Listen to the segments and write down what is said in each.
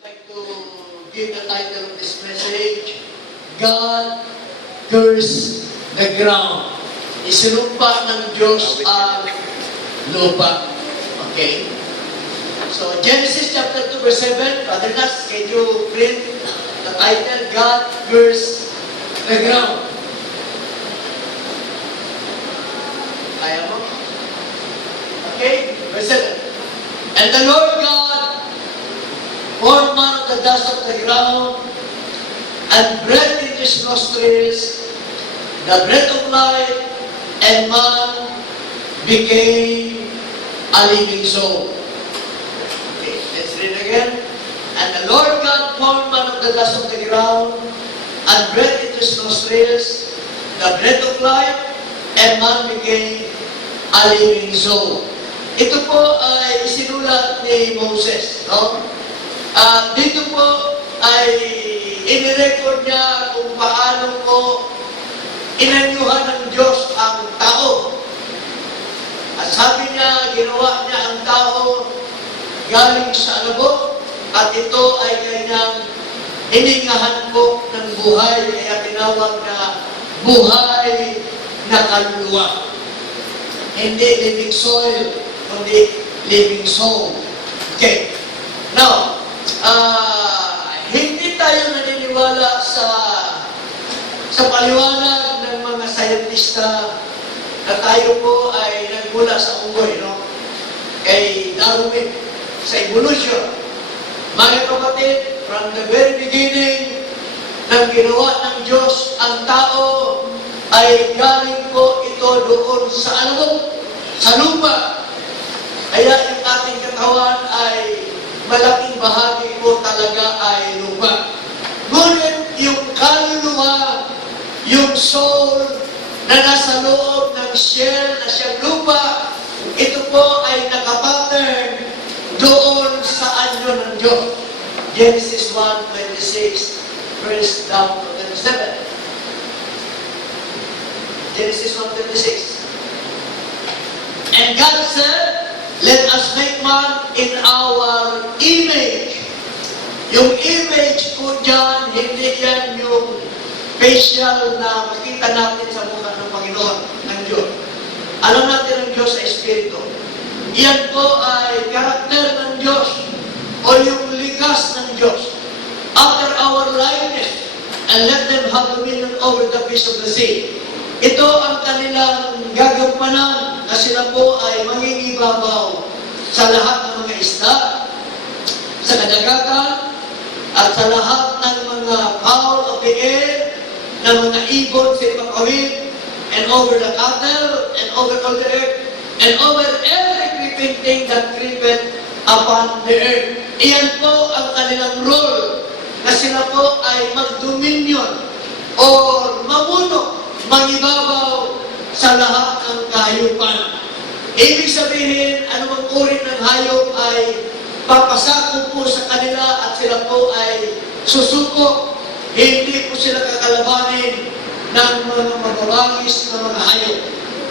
like to give the title of this message, God cursed the ground. Isinumpa ng Diyos ang lupa. Okay? So, Genesis chapter 2 verse 7, Father Nas, can you print the title, God cursed the ground? Kaya mo? Okay? Verse 7. And the Lord God formed man of the dust of the ground, and breathed into his nostrils the breath of life, and man became a living soul. Okay, let's read again. And the Lord God formed man of the dust of the ground, and breathed into his nostrils the breath of life, and man became a living soul. Ito po ay isinulat ni Moses, no? Dito po ay inirecord niya kung paano po inanyuhan ng Diyos ang tao. At sabi niya, ginawa niya ang tao galing sa alabok, at ito ay kanyang hiningahan po ng buhay, kaya tinawag na buhay na kaluluwa. Hindi living soil, kundi living soul. Okay. Now, hindi tayo naniniwala sa paliwanag ng mga sayentista na tayo po ay nagmula sa unggoy, no? Kay Darwin, sa evolution. Mga kapatid, from the very beginning ng ginawa ng Diyos ang tao, ay galing po ito doon sa alabok, sa lupa. Kaya yung ating katawan ay malaking bahagi po talaga ay lupa. Ngunit yung kaluluwa, yung soul na nasa loob ng shell na siyang lupa, ito po ay nakapattern doon sa anyo ng Diyos. Genesis 1:26, verse down to 27. Genesis 1:26. And God said, let us make man in our image. Yung image po dyan, hindi yan yung facial na makita natin sa mukha ng Panginoon, ng Diyos. Alam natin ang Diyos sa Espiritu. Iyan po ay karakter ng Diyos o yung likas ng Diyos. After our likeness, and let them have dominion over the fish of the sea. Ito ang kanilang gagampanan na sila po ay mangingibabaw sa lahat ng mga isda, sa kadagatan, at sa lahat ng mga fowl of the air, ng mga ibon sa ipakawid, and over the cattle, and over all the earth, and over every creeping thing that creepeth upon the earth. Iyan po ang kanilang role, na sila po ay mag-dominion or mamuno, mangibabaw sa lahat ng kahayupan. Ibig sabihin, anumang uri ng hayop ay papasako po sa kanila at sila po ay susuko. Hindi po sila kakalabanin ng mga magabangis na mga hayop.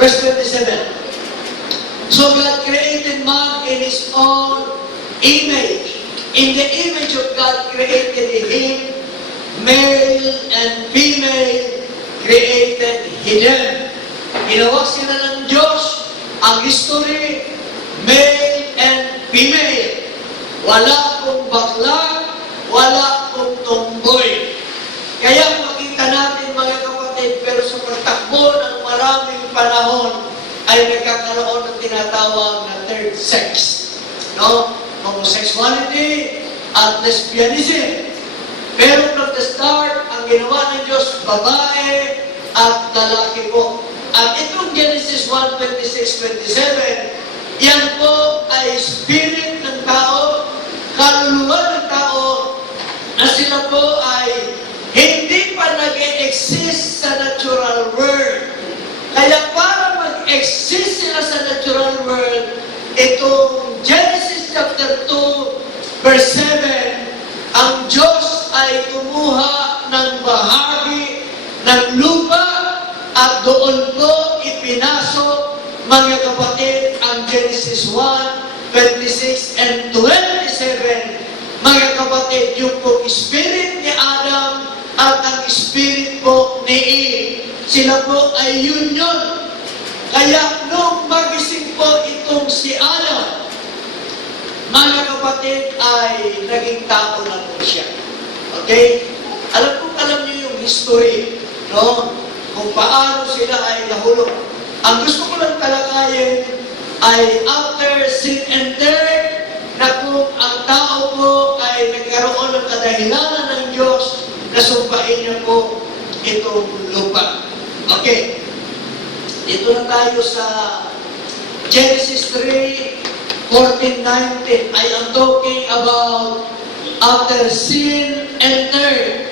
Verse 27. So God created man in His own image. In the image of God created Him, male and female created He them. Ginawa sila ng Diyos ang history, male and female. Wala pong bakla, wala pong tomboy. Kaya makita natin mga kapatid, pero sa pagtakbo ng maraming panahon ay nagkakaroon ng tinatawag na third sex. No? Homosexuality at lesbianism. Pero from the start, ang ginawa ng Diyos, babae at lalaki po. At itong Genesis 1:26-27, yan po ay spirit ng tao, kaluluwa ng tao, na sila po ay hindi pa nag-e-exist sa natural world. Kaya para mag-exist sila sa natural world, itong Genesis chapter 2, verse 7, ang Diyos ay kumuha ng bahagi ng lupa at doon po ipinasok, mga kapatid, ang Genesis 1:26 and 27 mga kapatid, yung po spirit ni Adam at ang spirit po ni Eve. Sila po ay union. Kaya nung magising po itong si Adam, mga kapatid, ay naging tao na po siya. Okay? Alam niyo yung history, no? Kung paano sila ay nahulog. Ang gusto ko lang talakayin ay after sin and death, na kung ang tao po ay nagkaroon ng kadahilanan ng Diyos, nasumpain niya po itong lupa. Okay. Dito na tayo sa Genesis 3:14-19. I am talking about after sin and death.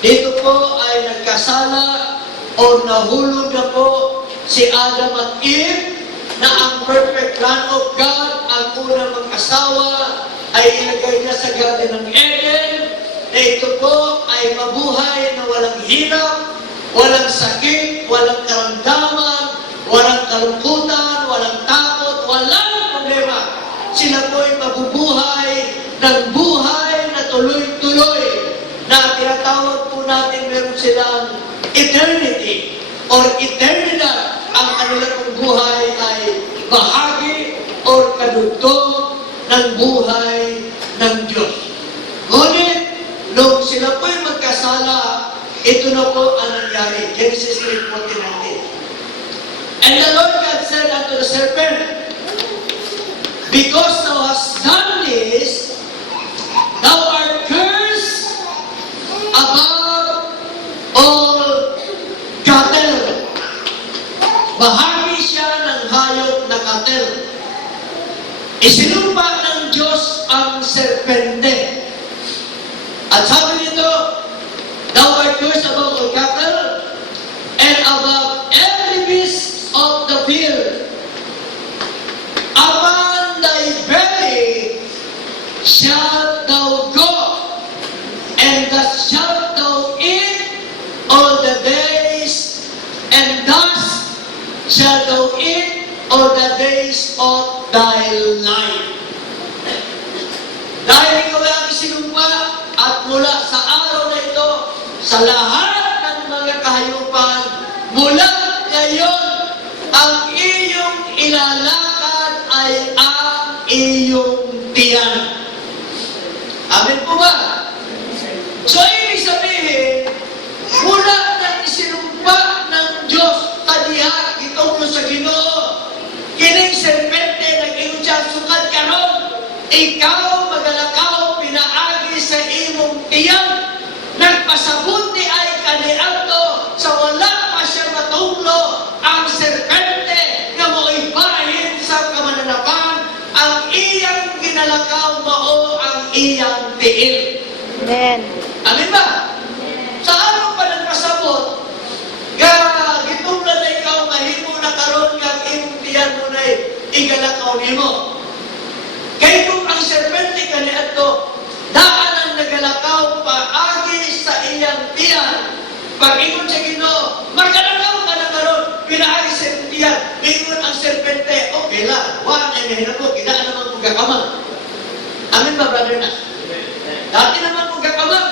Dito po ay nagkasala o nahulog na po si Adam at Eve, na ang perfect plan of God, ang unang mag-asawa, ay ilagay niya sa Garden ng Eden, na ito po ay mabuhay na walang hirap, walang sakit, walang karamdaman, walang kalungkutan, walang takot, walang problema. Sila po ay mabubuhay ng buhay na tuloy-tuloy, na tinatawag po natin meron silang eternity or eternidad. Ang kanilang buhay ay bahagi o kadugtong ng buhay ng Diyos. Ngunit, nung sila po ay magkasala, ito na po ang nangyari. Genesis 3:14-19. And the Lord God said unto the serpent, because thou hast done this, thou art cursed above all cattle. Bahagi siya ng hayop na cattle. Isinumpa ng Diyos ang serpente. At sabi nito, thou art cursed above all cattle, and above every beast of the field. Upon thy belly shalt thou go, and thus shalt thou eat all the days, and thus shalt thou eat all the days of thy life. Dahil ikaw ay ang isinumpa, at mula sa araw na ito, sa lahat ng mga kahayupan, mula ngayon, ang iyong ilalakad ay ang iyong tiyan. Amen po ba? So, ibig sabihin, mula nang isinumpa ng Diyos, tadiha, itong sa Ginoo, kining serpente, nag-ingon siya, sukad karon, ikaw magalakaw, pinaagi sa imong tiyan, nagpasabuti ay kaniadto, sa wala pa siya matunglo, ang serpente, nga mo'y bahin sa kamananapan, ang iyang ginalakaw mao ang iyang tiil. Amen. Amen ba? Sa ano pa nagpasabot, gitunglan na ikaw, mahimo na karon kang imong tiyan mo na igalakaw nimo. Kaya kung ang serpente kaniadto, daan ang nagalakaw paagi sa iyang tiyan, pag-ingon sa Ginoo, magalakaw ka na karon, pinaagi sa iyong tiyan, ingon ang serpente, okay lang, wala na mahirap mo, kidaan naman kong gakamang. Amen ba, brother na? Dati naman kong gakamang.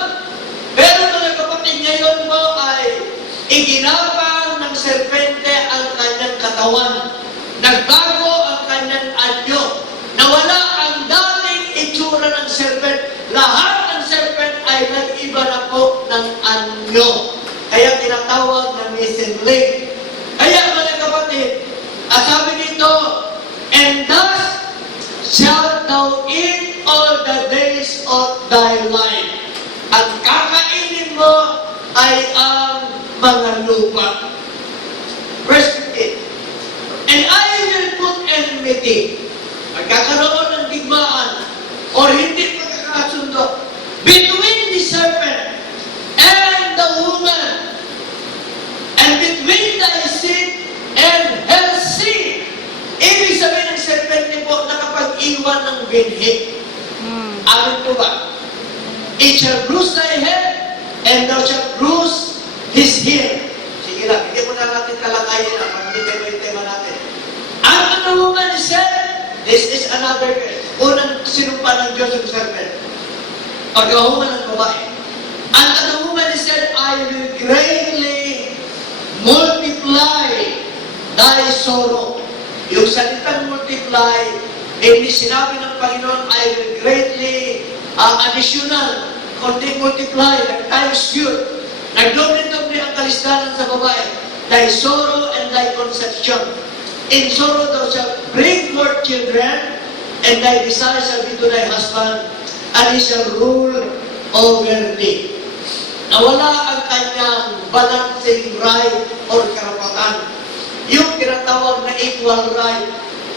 Pero mga kapatid, ngayon mo ay iginapang ng serpente ang kanyang katawan. Nagbago ang kanyang anyo. Nawala ang dating itsura ng serpent. Lahat ng serpent ay nag-iba na po ng anyo. Kaya tinatawag na missing link. Kaya mga kapatid, sabi dito, and thus shalt thou eat all the days of thy life. Ang kakainin mo ay ang mga lupa. Verse 15. And I will put enmity, magkakaroon ng digmaan, or hindi pagkakasundo, between the serpent and the woman, and between thy seed and her seed. Ibig sabihin ng serpente po, nakapag-iwan ng binhi. Amin po ba? It shall bruise thy head, and thou shalt bruise his heel. Sige lang, hindi mo na natin kalakayin na, pag-ibig mo yung tema natin. And the woman said, this is another curse. Unang sinumpa ng Diyos yung serpent. Pagkahuman ng babae. And the woman said, I will greatly multiply thy sorrow. Yung salitang multiply, hindi sinabi ng Panginoon, I will greatly additional, kundi multiply, nag-times yun. Nagdoble-doble ang kalistanan sa babae. Thy sorrow and thy conception. In sorrow thou shalt bring forth children, and thy desire shall be to thy husband, and he shall rule over thee. Nawala ang kanyang balancing right or karapatan. Yung tinatawag na equal right.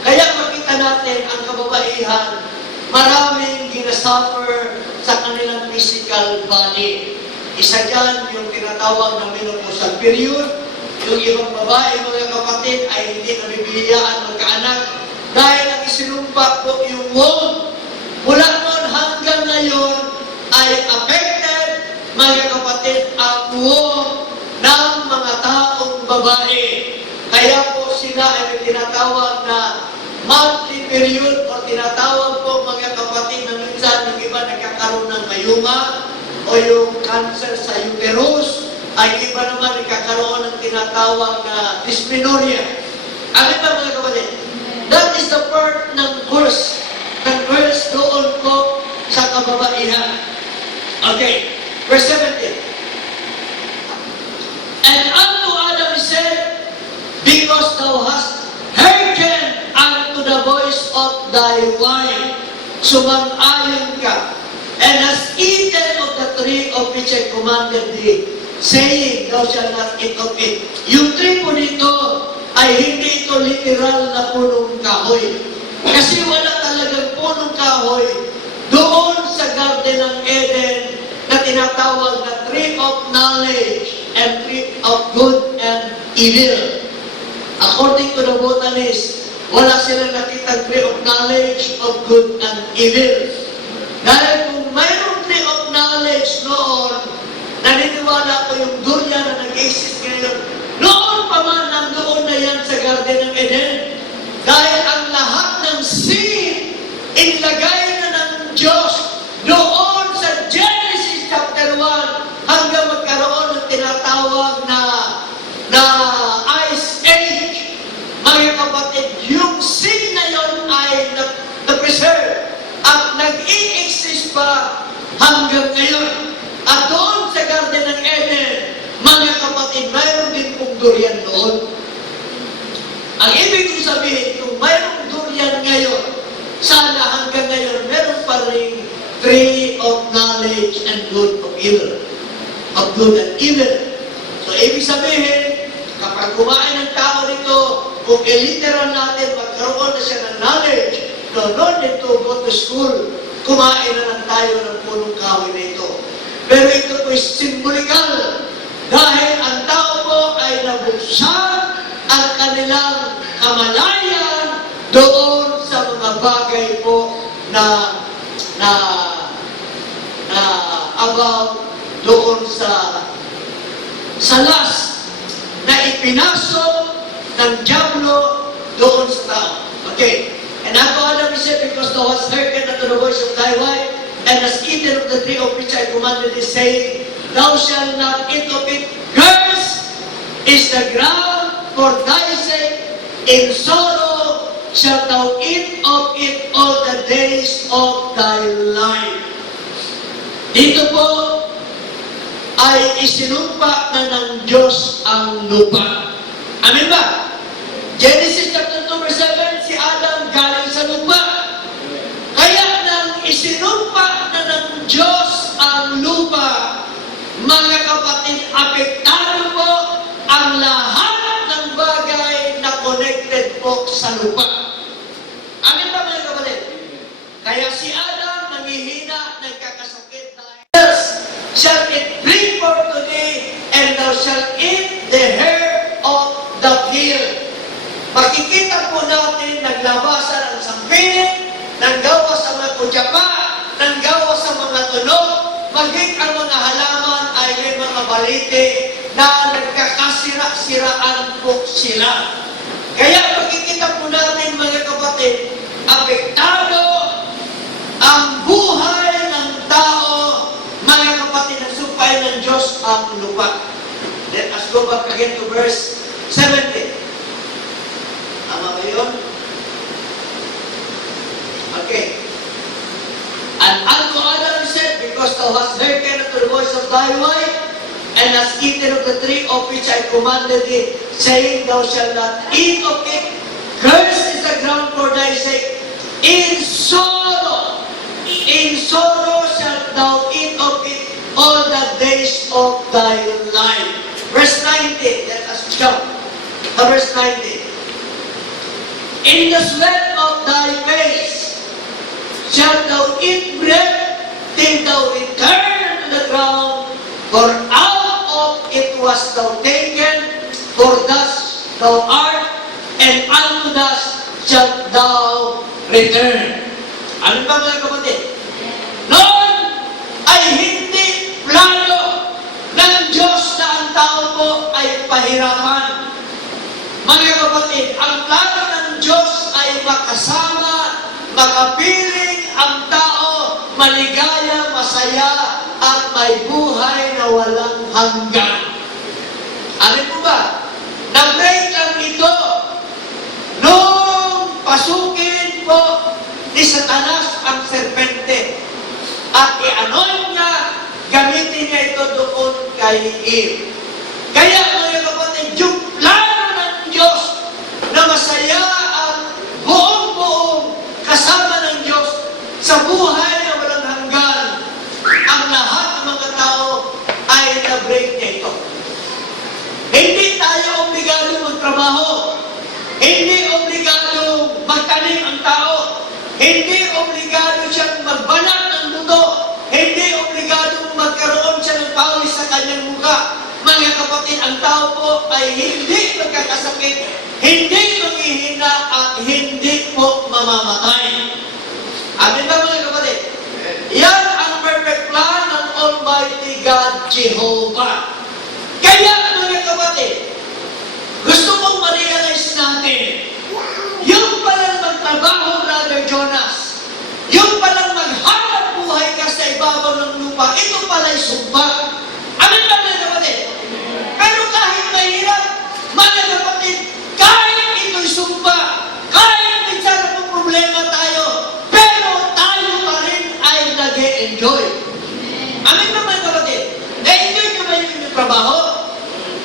Kaya makita natin ang kababaihan, maraming ginasuffer sa kanilang physical body. Isa dyan yung tinatawag na menopausal period. Yung ibang babae, mga kapatid, ay hindi nabibigyan magkaanak dahil ang isinumpa po yung womb. Mula noon hanggang ngayon ay affected, mga kapatid, ang womb ng mga taong babae. Kaya po sila ay tinatawag na monthly period o tinatawag po, mga kapatid, na minsan yung iba nagkakaroon ng mayuma o yung cancer sa uterus, ay iba naman nagkakaroon ng tinatawag na dysmenorrhea. Ano ba, mga kapatid? That is the part ng curse. Ng curse doon po sa kababaihan. Okay, verse 17. And unto Adam he said, because thou hast hearkened unto the voice of thy wife, sumang-ayon ka, and hast eaten of the tree of which I commanded thee, saying, thou shalt not eat of it. Yung tree po dito ay hindi ito literal na punong kahoy. Kasi wala talagang punong kahoy doon sa Garden ng Eden na tinatawag na tree of knowledge and tree of good and evil. According to the botanist, wala silang nakitang tree of knowledge of good and evil. Dahil kung mayroong tree of knowledge noon, naniniwala ko yung durian na nag-exist ngayon, noon pa man nandoon na yan sa Garden ng Eden. Dahil ang lahat ng sin, inlagay na ng Diyos doon sa Genesis chapter 1 hanggang magkaroon ng tinatawag na Ice Age. Mga kapatid, yung sin na yon ay na-preserve at nag-i-exist pa hanggang ngayon. At doon sa Garden ng Eden, mga kapatid, mayroon din pong durian doon. Ang ibig kong sabihin, kung mayroong durian ngayon, sana hanggang ngayon, meron pa rin tree of knowledge and good of evil. Of good and evil. So, ibig sabihin, kapag kumain ng tao nito, kung iliteral natin, magkaroon na siya ng knowledge, no need to go to school, kumain na lang tayo ng punong kahoy na ito. Pero ito po ay simbolikal dahil ang tao po ay nabuksan ang kanilang kamalayan doon sa mga bagay po na about doon sa last na ipinasok ng diablo doon sa tao. Okay. And ako Adam said, because thou hast hearkened unto the voice of thy wife, and hast eaten of the tree of which I commanded thee, saying, thou shalt not eat of it. Cursed is the ground for thy sake. In sorrow shalt thou eat of it all the days of thy life. Dito po ay isinumpa na ng Diyos ang lupa. Amen ba? Genesis chapter 2 verse 7, si Adam galing sa lupa. Kaya nang isinumpa na ng Diyos ang lupa, mga kapatid, apektado po ang lahat ng bagay na connected po sa lupa. Amin ba, mga kapatid? Kaya si Adam nangihina, nagkakasakit dahil shall it bring forth today, and thou shalt eat the hair of the field. Makikita po natin, naglabasan ang sampinit, nanggawa sa mga kudyapa, nanggawa sa mga tunog, maging ang mga halaman ay may mga balite na nagkakasira-siraan po sila. Kaya makikita po natin, mga kapatid, apektado ang buhay ng tao Diyos ang lupa. Let us go back again to verse 17. Tama ba yun? Okay. And unto Adam he said, because thou hast hearkened unto the voice of thy wife, and hast eaten of the tree of which I commanded thee, saying, thou shalt not eat of it. Cursed is the ground for thy sake. In sorrow shalt thou eat of it all the days of thy life. Verse 19, let us jump. Verse 19. In the sweat of thy face shalt thou eat bread till thou return to the ground, for out of it wast thou taken, for thus thou art, and unto thus shalt thou return. Ano ba mga kapatid? Noon ay hindi plano ng Diyos na ang tao po ay pahirapan. Mga kapatid, ang plano ng Diyos ay makasama, makapiling ang tao, maligaya, masaya, at may buhay na walang hanggan. Ano po ba? Na-break lang ito nung pasukin po ni Satanas ang serpente. At i-anoint niya, gamitin niya ito doon kay Eve. Kaya mga kapatid, yung plano ng Diyos na masaya ang buong-buong kasama ng Diyos sa buhay na walang hanggan, ang lahat ng mga tao ay na-break niya ito. Hindi tayo obligado magtrabaho. Hindi obligado magtanim ang tao. Hindi obligado siyang magbanat ng luto. Hindi obligado magkaroon siya ng pawis sa kanyang mukha. Mga kapatid, ang tao po ay hindi magkakasakit, hindi manghihina, at hindi po mamamatay. Amin ba mga kapatid? Yan ang perfect plan ng Almighty God, Jehovah. Kaya mga kapatid, gusto kong ma-realize natin, yung palang magtrabaho, Brother Jonas, yung palang maghanap buhay ka sa ibabaw ng lupa, ito pala'y sumpa. Amin ba mga kapatid? Pero kahit mahirap, mga kapatid, kahit ito'y sumpa, kahit minsan na problema tayo, pero tayo pa rin ay nag-e-enjoy. Amin ba mga kapatid? Na-enjoy ka ba yung trabaho?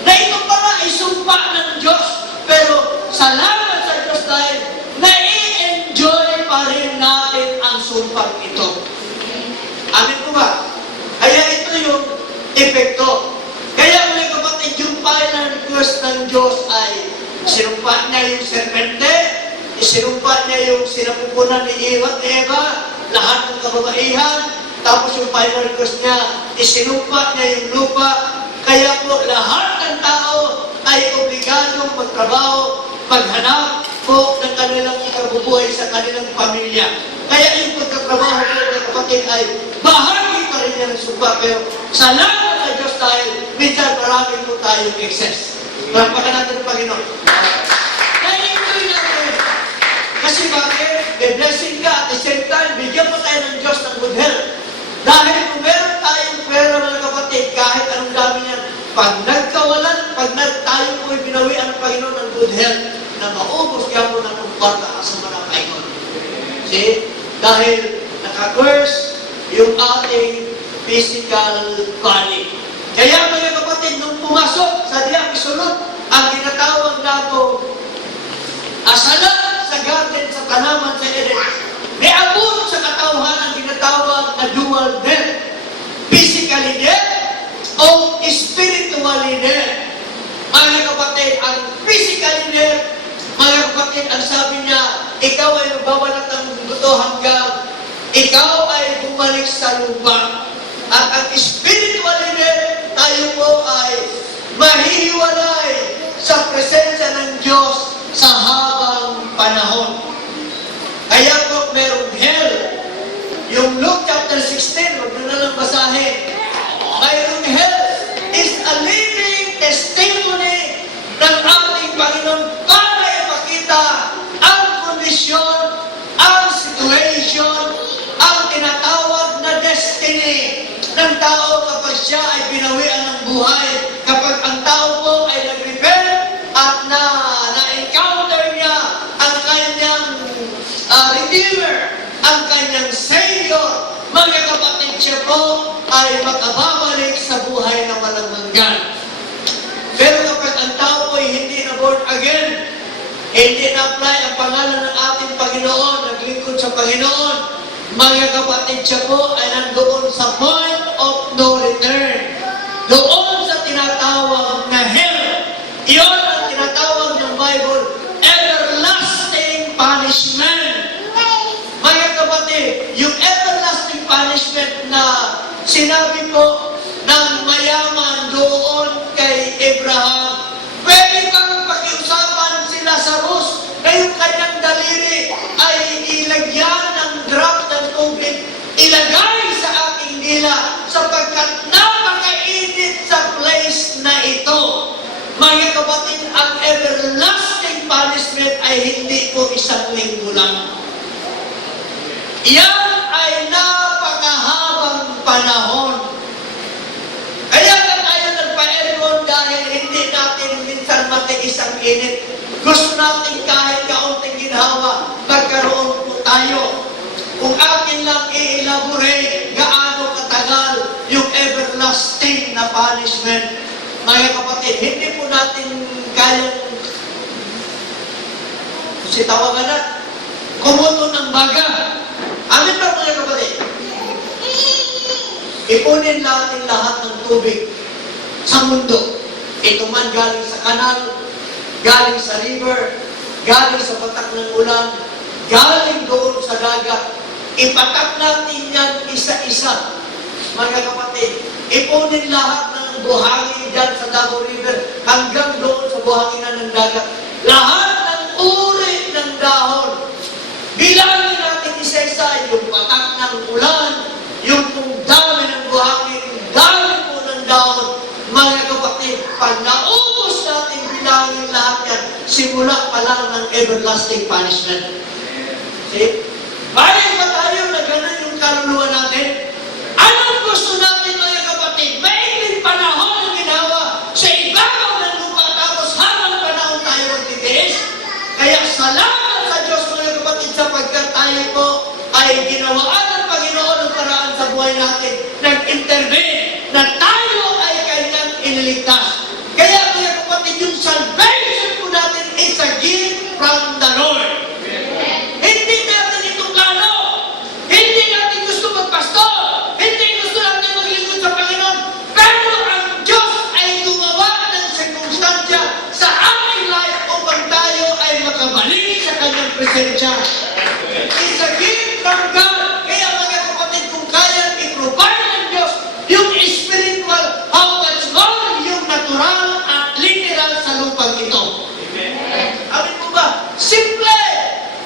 Na ito pala ay sumpa ng Diyos, pero salamat sa Diyos dahil na-i-enjoy pa rin natin ang sumpang ito. Amin po ba? Kaya ito yung epekto. Kaya mga kapatid, yung final request ng Diyos ay sinumpa niya yung serpente, isinumpa niya yung sinapupunan ni Eva, lahat ng kababaihan, tapos yung final request niya, isinumpa niya yung lupa. Kaya po lahat ng tao ay obligadong magtrabaho, maghanap po ng kanilang ikabubuhay sa kanilang pamilya. Kaya yung pagkatrabaho ko ng kapatid ay bahagi pa rin niya ng sumpa. Pero salamat sa Diyos dahil minsan marami po tayong excess. Pagpakan natin ang Panginoon. Na-enjoy natin. Kasi bakit? May blessing ka at the same time, bigyan mo tayo ng Diyos ng good health. Dahil kung meron tayong pera mga kapatid, kahit anong dami niyan, pag nagkawalan, pag tayo po'y binawian ng Panginoon ng good health, na maubos kaya mo ng kumparta sa mga Panginoon. See? Dahil naka-curse yung ating physical body. Kaya mga kapatid, nung pumasok sa diyang isunod, ang ginatawag nato asalan sa garden, sa tanaman sa Eden, may abot sa katauhan ang ginatawag na dual death. Physically death o spiritually death. Mga kapatid, ang physically death, mga kapatid, ang sabi niya, ikaw ay magbabalat ng buto hanggang ikaw ay bumalik sa lupa. At ang spiritually death, tayo po ay mahihiwalay sa presensya ng Diyos sa habang panahon. Kaya po merong hell. Yung Luke chapter 16, huwag na lang basahin. Mayroong hell is a living testimony ng ating Panginoon para ipakita ang kondisyon, ang situation, ang tinatawag na destiny ng tao kapag kapag siya ay binawian ng buhay, kapag ang tao po ay nag-repent at na-encounter niya ang kanyang Redeemer, ang kanyang Savior, mga kapatid, siya po ay makababalik sa buhay na walang hanggan. Pero kapag ang tao po ay hindi na born again, hindi na-apply ang pangalan ng ating Panginoon, naglingkod sa Panginoon, mga kapatid, siya po ay nandoon sa point of no return. Doon sa tinatawag na hell. Iyon ang tinatawag ng Bible, everlasting punishment. Mga kapatid, yung everlasting punishment na sinabi po ng mayaman doon kay Abraham, pwede bang pakiusapan sila sa Rus na yung kanyang daliri ay ilagyan ng drop ng tubig, ilagay sa aking dila sapagkat napakainit sa place na ito. Mga kapatid, ang everlasting punishment ay hindi po isang linggo lang. Yan ay napakahabang panahon. Kaya na tayo nagpa-aircon dahil hindi natin minsan matiis ang init. Gusto natin kahit kaunting ginhawa, magkaroon po tayo. Kung akin lang i-elaborate gaano katagal yung everlasting na punishment, mga kapatid, hindi po natin kayang sitawagan na kumuto ng baga. Amin ba mga kapatid? Ipunin natin lahat ng tubig sa mundo. Ito man galing sa kanal, galing sa river, galing sa patak ng ulan, galing doon sa dagat. Ipatak natin yan isa-isa. Mga kapatid, ipunin lahat ng buhangin dyan sa Davao River hanggang doon sa buhanginan ng dagat. Lahat ng uri ng dahon. Bilangin natin isa-isa yung patak ng ulan, yung kung dami ng buhangin, dami po ng dahon. Mga kapatid, pag naubos natin bilangin lahat yan, simula pa lang ng everlasting punishment. See? Bayan ba tayo na gano'n yung kaluluwa natin? Anong gusto natin mga kapatid? Maigling panahon ang ginawa sa ibabaw ng lupa tapos habang panahon tayo magtitiis. Kaya salamat sa Diyos mga kapatid sapagkat tayo po ay ginawaan ng Panginoon ang paraan sa buhay natin. Nag-intervene na tayo ay kanyang iniligtas. Kaya mga kapatid, yung salvation po natin is a gift from the Lord. Hindi natin ito plano. Hindi natin gusto magpastor. Hindi gusto natin maglingkod sa Panginoon. Pero ang Diyos ay gumawa ng sirkumstansya sa ating life upang tayo ay makabalik sa kanyang presensya. It's a gift from God. Kaya mga kapatid, kung kaya i-provide ng Diyos yung spiritual, how much more yung natural at literal sa lupang ito. Amin po ba? Simple!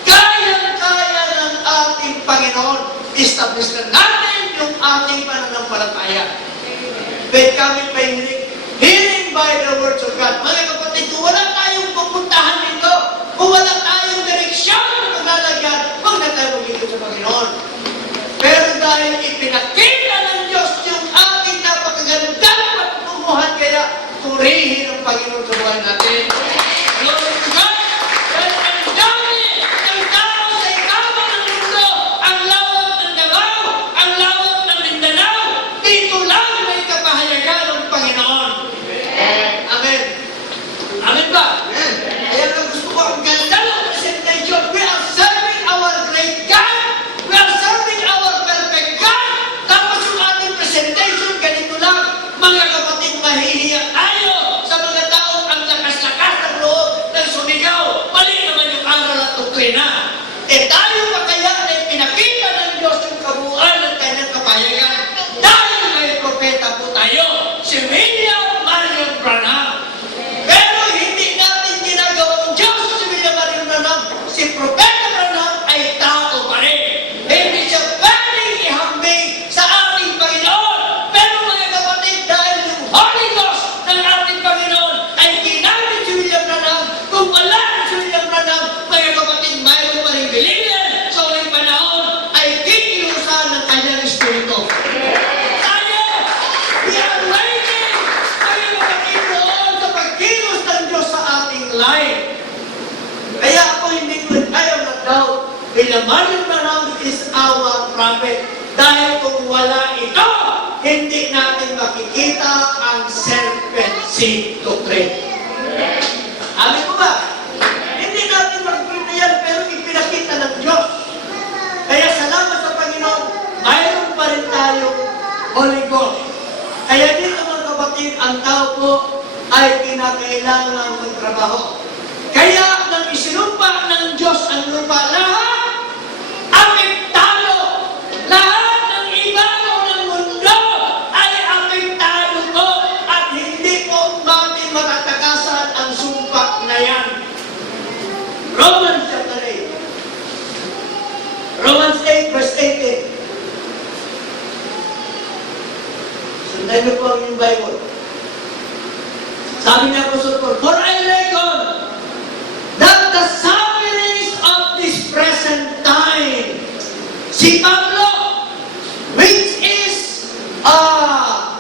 Kayang-kaya ng ating Panginoon. Establish na natin yung ating pananampalataya. But kami pa hearing by the words of God. Mga kapatid, kung wala tayong pupuntahan dito, kung wala tayong direksyon na paglalagyan, huwag na tayo maglingkod sa Panginoon. Pero dahil ipinakita ng Diyos yung ating napakagandang pagtumuhan, kaya purihin ang Panginoon sa buhay natin. Glory to God! Dahil ang dami ng tao sa ibabaw ng mundo, ang lawak ng Davao, ang lawak ng Mindanao, dito lang may kapahayagan ng Panginoon. Amen. Amen ba? Kaya lang gusto ko ang ganda ng presentation. We are serving our great God. We are serving our perfect God. Tapos yung ating presentation, ganito lang. Mga kapatid, mahihiya tayo sa mga taong ang lakas-lakas ng William Marion Branham is our prophet. Dahil kung wala ito, hindi natin makikita ang serpent seed doctrine. Amin mo ba? Hindi natin makikita yan, pero ipinakita ng Diyos. Kaya salamat sa Panginoon, mayroon pa rin tayong Holy Ghost. Kaya dito mga kapatid, ang tao po ay kinakailangan magtrabaho. Kaya nang isinumpa ng Diyos ang lupa, lahat apektado. Lahat ng ibabaw ng mundo ay apektado ko at hindi ko natin matatagasan ang sumpa na yan. Romans chapter 8. Romans 8 verse 18. Sundan niyo po ang yung Bible. Sabi niya po sa for I reckon that the sufferings of this present time, si Pablo, which is,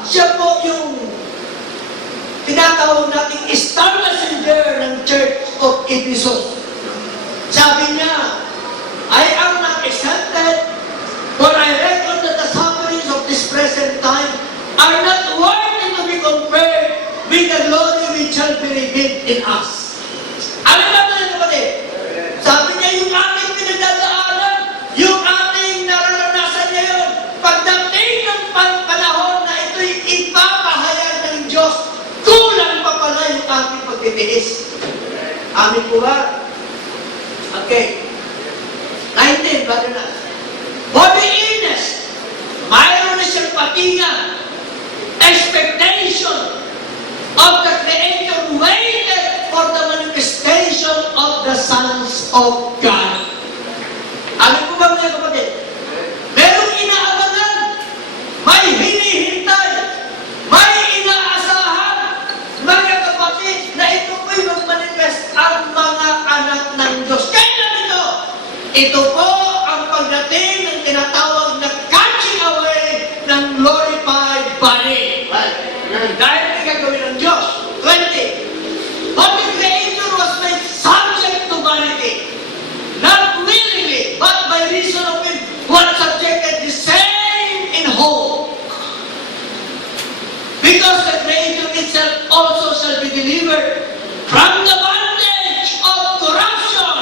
siya po yung tinatawag natin star messenger ng Church of Ephesus. Sabi niya, I am not exempted, for I reckon that the sufferings of this present time are not worthy to be compared with the glory which shall be revealed in us. Alam ba mga kapatid? Sabi niya, yung ating pinagdadaanan, yung ating nararanasan ngayon, pagdating ng panahon na ito'y ipapahayag ng Diyos, kulang pa pala yung ating pagtitiis. Amin po ba? Okay. 19, brother na. For the earnest, mayroon na siyang patingan, expectation of the Creator waited for the manifestation of the sons of God. Alam ko ba mga kapatid? Merong inaabangan, may hinihintay, may inaasahan, mga kapatid, na ito po'y mag-manifest ang mga anak ng Diyos. Kailan ito? Ito po ang pagdating ng tinatawag na catching away ng glorified body. Dahil ito gagawin ng Diyos. 20. But the Creator was made subject to vanity, not willingly, but by reason of it, was subjected the same in hope. Because the Creator itself also shall be delivered from the bondage of corruption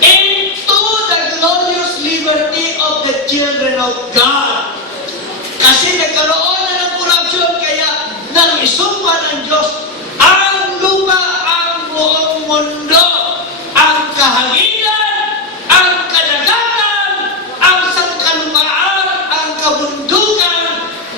into the glorious liberty of the children of God. Kasi nagkaroon na ng corruption, kaya nang isumpa ng Diyos ang lupa, ang buong mundo, ang kahanginan, ang kadagatan, ang sangkalupaan, ang kabundukan,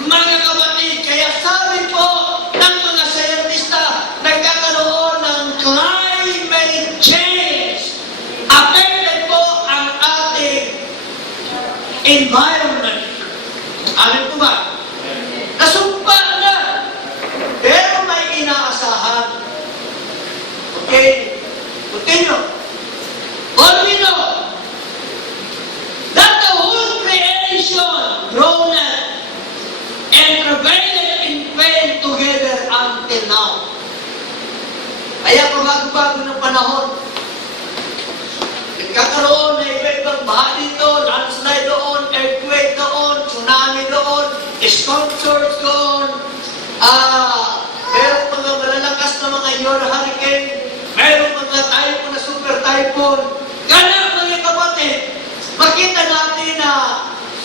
mga kapatid. Kaya sabi po ng mga scientista, nagkakaroon ng climate change. Affected po ang ating environment. Alam ko ba? Nasumpa na. Pero may inaasahan. Okay? Continue. For we know that the whole creation groaneth and travaileth in pain together until now. Kaya pabago-bago ng panahon, nagkakaroon na iba-ibang baha dito, landslide doon, earthquake doon, tsunami doon, storm surge doon, merong mga malalakas na mga hurricane, merong mga typhoon na super typhoon. Kaya mga kapatid, makita natin na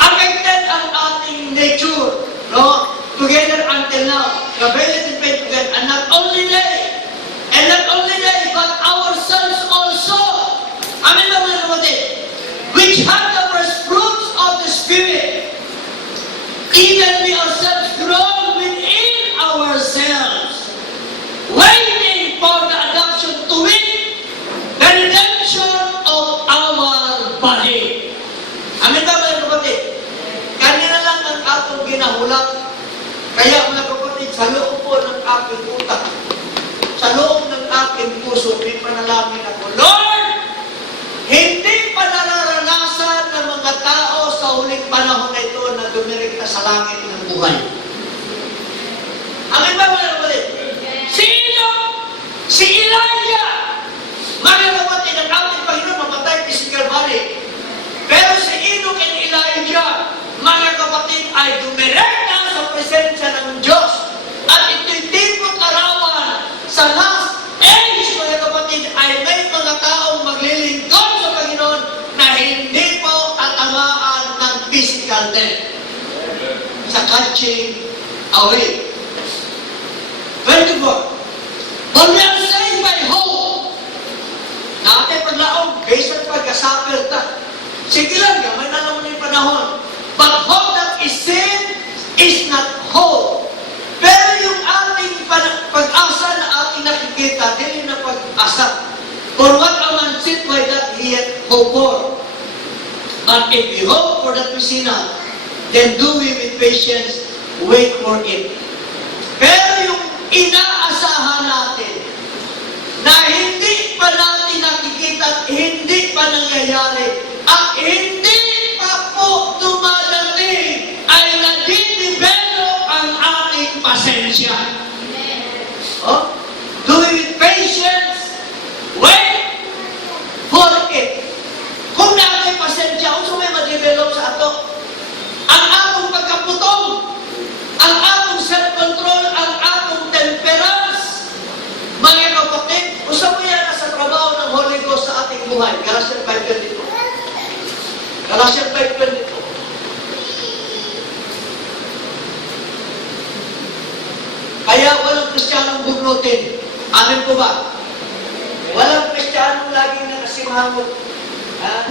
affected ang ating nature, no? Together until now, travaileth in pain together, and not only they, but ourselves also. Amen ba mga kapatid? Which have the first fruits of the Spirit, even we ourselves grow within ourselves, waiting for the adoption to wit, the redemption of our body. Amen ba mga kapatid? Kanina lang ang atong ginahulak. Kaya mga kapatid, sa loob po sa last age, mga kapatid, ay may mga taong maglilingkod sa Panginoon na hindi po tatamaan ng physical death sa catching away. 24. But we are saved by hope. Natin paglaong, based on pagkasapir ta. Sige lang, gamay na naman yung panahon. But hope that is seen is not hope. Pero yung ating pag-asa na ating nakikita, dili na pag-asa. For what a man sit by that he hath hope for. But if we hope for that we see not, then do we with patience wait for it. Pero yung inaasahan natin, na hindi pa natin nakikita at hindi pa nangyayari, at hindi pa po dumadating, ay nadidevelop ang ating pasensya. Oh? Do it with patience, wait for it. Kung natin pasensya, kung may ma-develop sa ato, ang atong pagkaputong, ang atong self-control, ang atong temperance, mga kapatid, usap mo yan sa trabaho ng Holy Ghost sa ating buhay. Galatians 5:22. Galatians 5:22. Kaya walang Kristiyanong bugnutin. Amin po ba? Walang Kristiyanong laging nakasimangot. Ha?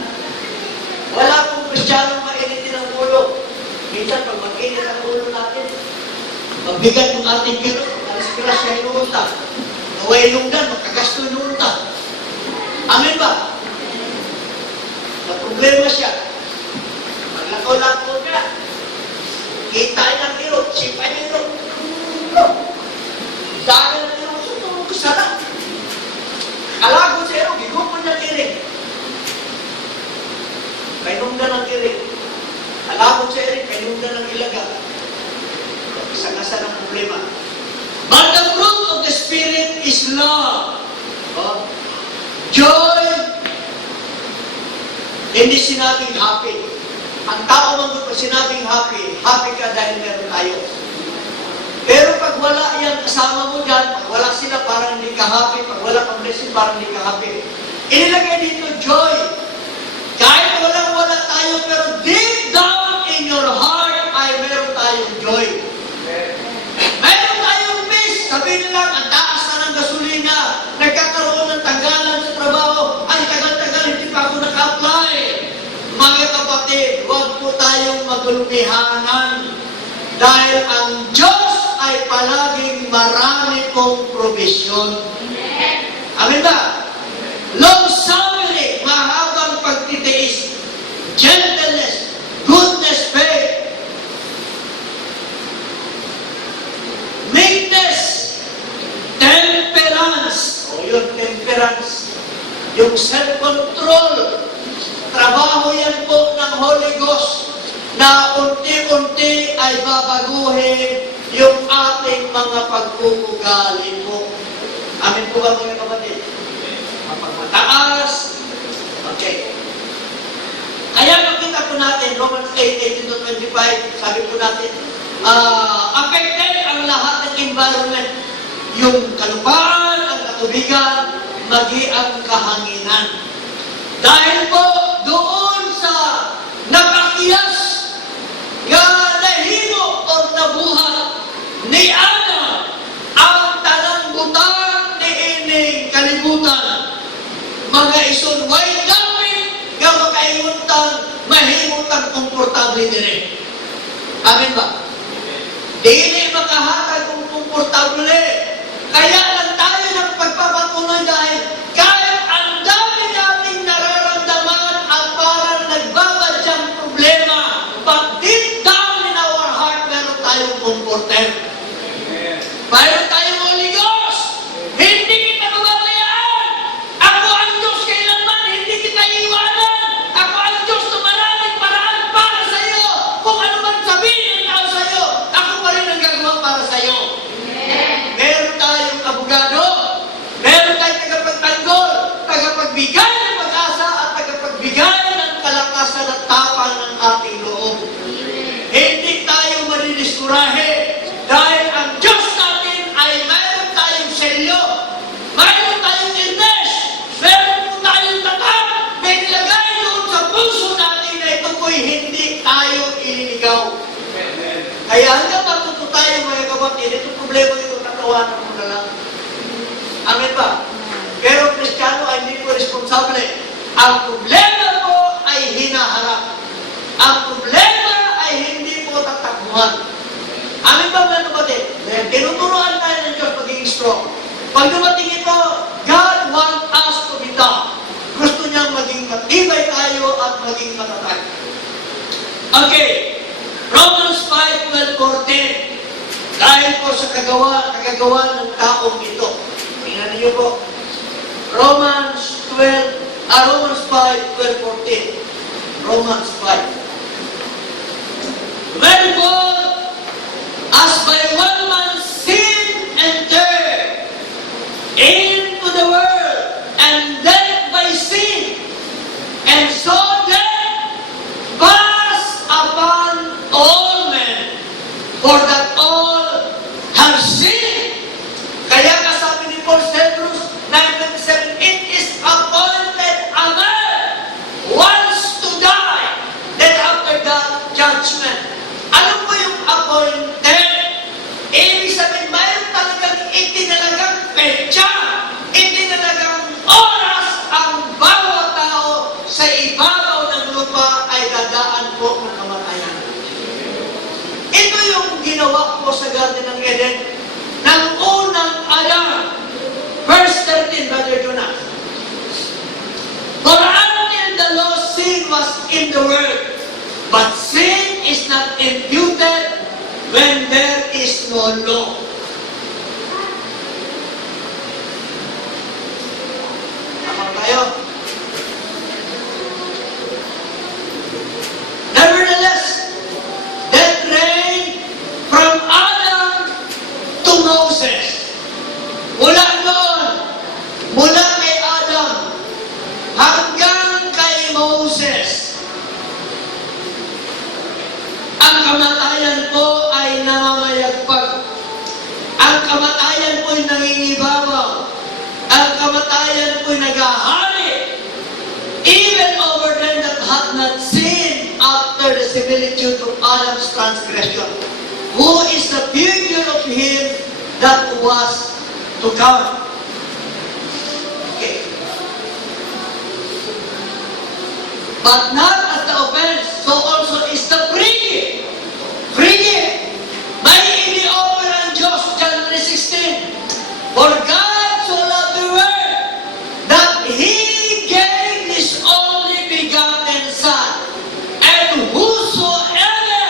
Wala pong Kristiyanong mainitin ang ulo. Minsan pag mag-init ang ulo natin, mabigat yung ating kilo, alas-kiras siya inuunta. Naway lungdan, makagasto inuunta. Amin ba? Na problema siya. Maglakaw-lakaw niya. Kitain ang kilo, sipa niya ito. Dagan ang kilo, ito, sarap. Alago sa iyo, gigupon niya kiring. May lungdan ang kiring. Alago sa iyo, may lungdan ang ilaga. Isa-kasa ng problema. But the fruit of the Spirit is love. Oh. Joy. Hindi sinabing happy. Ang tao man kung sinabing happy, happy ka dahil meron tayo. Pero pag wala yan, kasama mo dyan, pag wala sila, parang hindi ka happy. Pag wala kang blessing, parang hindi ka happy. Inilagay dito, joy. Kahit wala tayo, pero deep down in your heart, ay meron tayong joy. Meron tayong peace. Sabihin lang, ang taas na ng gasolina, nagkakaroon ng tagalan sa trabaho, ay tagal-tagal, hindi pa ako naka-apply. Mga kapatid, huwag po tayong magulpihanan dahil ang Diyos ay palaging marami pong provision. Amen ba? Long-suffering, mahabang pagtitiis, gentleness, goodness, faith, meekness, temperance. O yun, temperance. Yung self-control. Trabaho yan po ng Holy Ghost na unti-unti ay babaguhin yung ating mga pagkukugali po. Amin po ba mga kapatid? Mapagmataas. Okay. Kaya makita po natin, Romans 8:18-25, sabi po natin, affected ang lahat ng environment. Yung kalupaan, ang katubigan, magi ang kahanginan. Dahil po doon sa nakakiyas nga nahimo o nabuhat ni Adam ang tanang butang ni ining kalibutan. Mga isun, way dapat nga makainguntang mahimutang komportable dire. Amin ba? Dili makahatag kung komportable. Kaya lang tayo ng pagpapatunay dahil kahit ang dami nating nararamdaman at parang nagbabadyang problema, but deep down in our heart, meron tayong comforter. Mayroon tayong Holy Ghost. Hindi kita mababayaan. Ako ang Diyos kailanman, hindi kita iwanan. Ako ang Diyos na maraming paraan para sa iyo. Kung ano man sabihin ng tao sa iyo, ako pa rin ang gagawa para sa iyo. Meron tayong ba? Pero Kristiyano ay hindi po responsable. Ang problema po ay hinaharap. Ang problema ay hindi po tatakbuhan. Amin ba mga kapatid? Tinuturuan tayo ng Diyos maging strong. Pag dumating ito, God wants us to be tough. Gusto niyang maging matibay tayo at maging matatag. Okay. Romans 5:12-14. Dahil po sa kagagawa ng taong ito. Tingnan niyo po. Romans 5:12-14. Romans 5. Wherefore, as by one man sin entered into the world, and death by sin, and so death passed upon all men, for that all have sinned. Kaya kasabi ni Paul sa Hebrews 9:27, it is appointed a man once to die, then after that, judgment. Ano po yung appointed? Ibig sabihin, mayroon talagang itinalagang petsa, itinalagang oras ang bawat tao sa ibabaw ng lupa ay dadaan po ng kamatayan. Ito yung ginawa po sa Garden ng Eden ng unang Adam. Verse 13, Brother Jonas. For until the law, sin was in the world, but sin is not imputed when there is no law. Tama tayo? Nevertheless, death reigned from Adam to Moses. Mula noon, mula kay Adam, hanggang kay Moses, ang kamatayan po ay namamayagpag. Ang kamatayan po ay nangingibabaw. Ang kamatayan po ay naghahari. Even over them that had not sinned after the similitude of Adam's transgression, who is the figure of him that was to come. Okay. But not as the offense, so also is the free gift. Free gift. May ini-offer ang Diyos, John 3:16. For God so loved the world that He gave His only begotten Son, and whosoever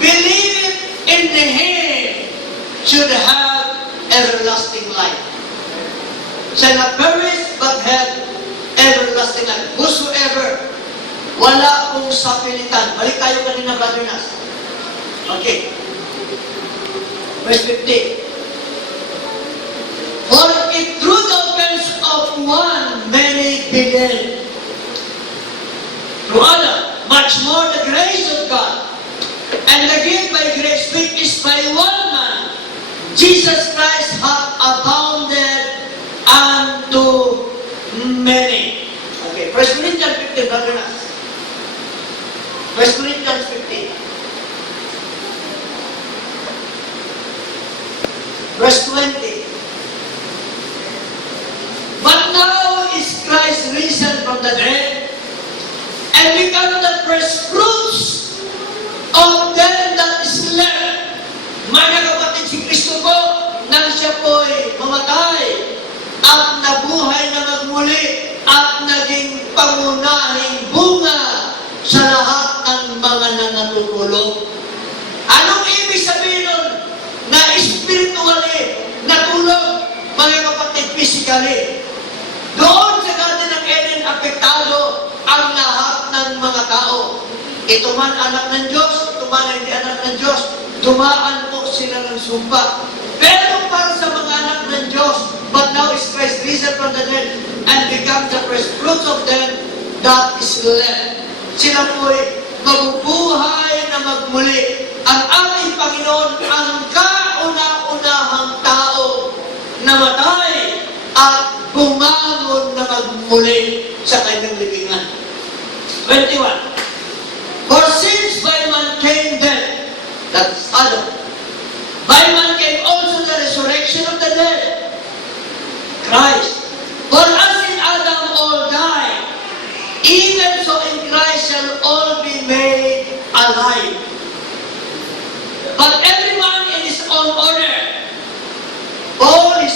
believeth in Him should have everlasting life. Shall not perish, but have everlasting life. Whosoever, wala pong sapilitan. Balik tayo kanina, Brother Nas. Okay. Verse 15. For if through the offense of one many began, through Adam, much more the grace of God, and the gift by grace, which is by one man, Jesus Christ, hath abounded unto many. Okay, 1 Corinthians 15, Brother Nas. 1 Corinthians 15. Verse 20. But now is Christ risen from the dead, and become the first fruits of them that is left. Mga kapatid, si Kristo po, nang siya po'y mamatay, at nabuhay na magmuli, at naging pangunahing bunga sa lahat ng mga nangatutulog. Anong ibig sabihin nun? Na spiritually, natulog, mga kapatid, physically. Doon sa Garden ng Eden, apektado ang lahat ng mga tao. Ito man anak ng Diyos, ito man hindi anak ng Diyos, dumaan po sila ng sumpa. Pero para sa mga anak ng Diyos, but now is Christ risen from the dead and become the first fruits of them that is left. Sila po'y mabubuhay na magmuli. Ang aming Panginoon, ang kauna-unahang tao na matay at bumangon na magmuli sa kanyang libingan. 21. For since by man came death, that's Adam, by man came also the resurrection of the dead.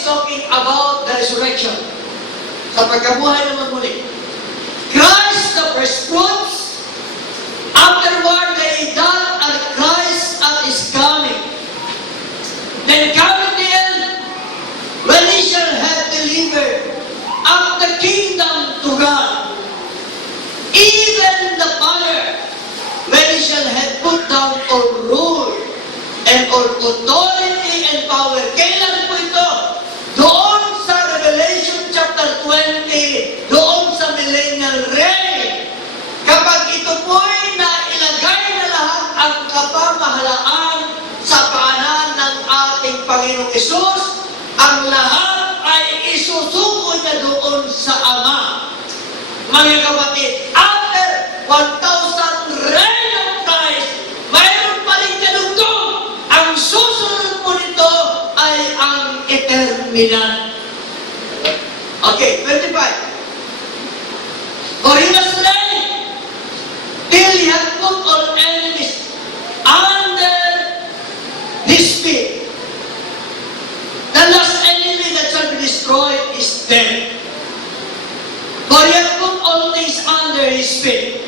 talking about the resurrection. Sa pagkabuhay naman muli. Christ the first fruits, afterward the death and Christ at His coming. Then coming the end, when He shall have delivered up the kingdom to God, even the Father, when He shall have put down all rule and all authority and power. Kailan po ito? Doon sa Revelation chapter 20, doon sa millennial reign. Kapag ito po'y nailagay na lahat ang kapamahalaan sa paanan ng ating Panginoong Hesus, ang lahat ay isusuko niya doon sa Ama. Mga kapatid, after 1,000 reign of Christ, mayroon pa rin kadugtong. Ang susunod po nito ay ang eternidad. Okay, 25. For He was slain till He had put all enemies under His feet. The last enemy that shall be destroyed is death. For He hath put all things under His feet.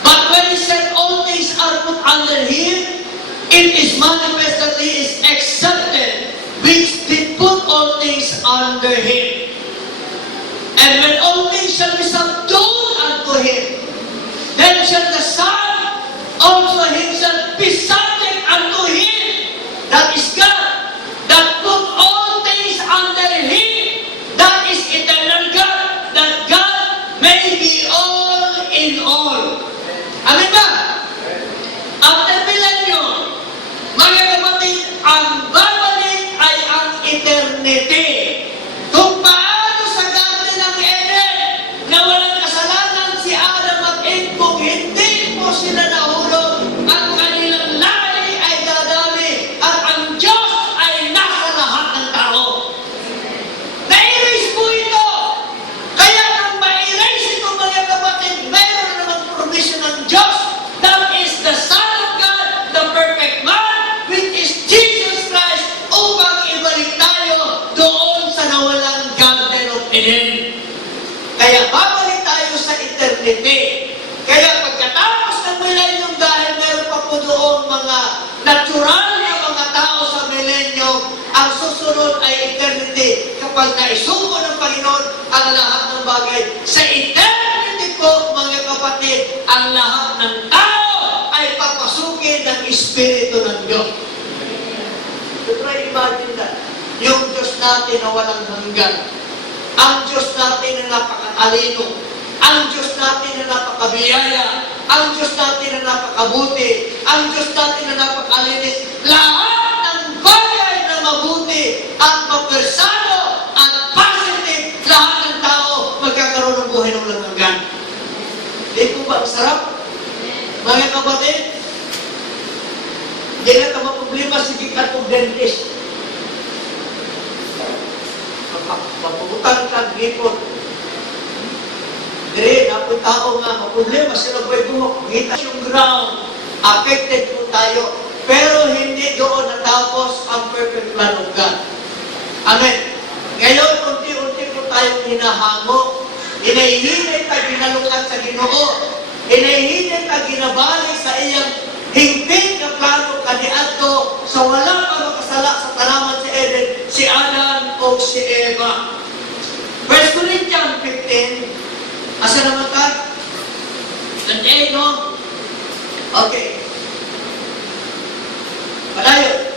But when He said all things are put under Him, it is manifest that He is accepted, which did put all things under Him. And when all things shall be subdued unto Him, then shall the Son also Himself be subject unto Him, that is God, that put all things under Him, that is eternal God, that God may be all in all. Amen ba? After millennium, mga kapatid, ang babalik ay ang eternity. Kung paano sa Garden ng Eden, na walang kasalanan si Adam at Eve, kung hindi po sila nahulog, ang kanilang lahi ay dadami, at ang Diyos ay nasa lahat ng tao. Na-erase po ito. Kaya nang ma-erase ito, mga kapatid, mayroon naman provision ng Diyos. That is the Son of God, the perfect man, which is Jesus Christ, upang ibalik tayo doon sa nawalang Garden of Eden. Kaya babalik tayo sa eternity. Kaya pagkatapos ng millennium, dahil meron pa po doon mga natural na mga tao sa millennium, ang susunod ay eternity. Kapag naisuko ng Panginoon ang lahat ng bagay, sa eternity po, mga kapatid, ang lahat ng tao ay papasukin ng Espiritu ng Diyos. So try imagine that. Yung Diyos natin na walang hanggan. Ang Diyos natin na napakatalino. Ang Diyos natin na napakabiyaya. Ang Diyos natin na napakabuti. Ang Diyos natin na napakalinis. Lahat ng bagay na mabuti at mapersado at positive, lahat ng tao magkakaroon ng buhay ng walang hanggan. Di po ba ang sarap? Mga kapatid, hindi na tama problema si Gikat o dentist. Mapagutang kang hipon. Dire, napong tao nga, problema sila pwede mo. Kita yung ground, affected po tayo. Pero hindi doon natapos ang perfect plan of God. Amen. Ngayon, unti-unti po tayong hinahango. Hinahihinay tayo ginalukat sa Ginoo. Hinahihinay tayo ginabalik sa iyang hingpit na plano kaniadto sa walang makasala sa tanaman si Eden, si Adam o si Eva. 1 Corinthians 15, asa naman ka? Nandiyan, no? Okay. Malayo.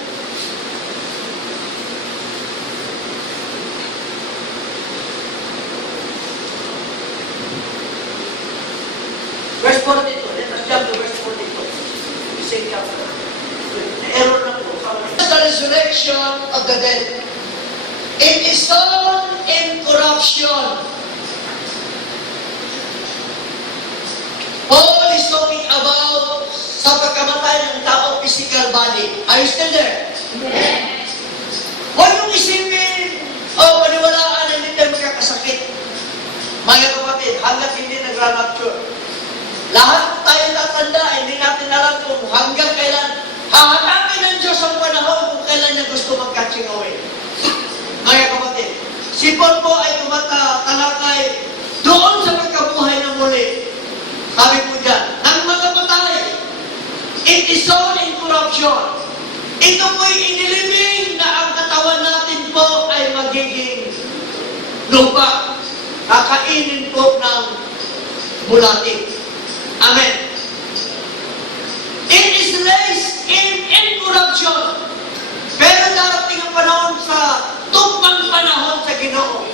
Verse 42. Let us jump to verse 42. Same chapter. Error na po. The resurrection of the dead. It is sown in corruption. Paul is talking about sa pagkamatay ng tao, physical body. Are you still there? Yes. Huwag yung isipin, paniwalaan na hindi tayo magkakasakit. Mga kapatid, hanggat hindi nagra-rapture. Lahat tayo tatanda, hindi natin alam kung hanggang kailan. Hahanapin ng Diyos ang panahon kung kailan niya gusto mag-catching away. Mga kapatid, Si Paul po ay tumatalakay doon sa pagkabuhay ng muli. Sabi po dyan, ng mga patay, it is sown in corruption. Ito po'y inilibing na ang katawan natin po ay magiging lupa. Kakainin po ng bulati. Amen. It is raised in incorruption. Pero darating ang panahon sa tugmang panahon sa Ginoo.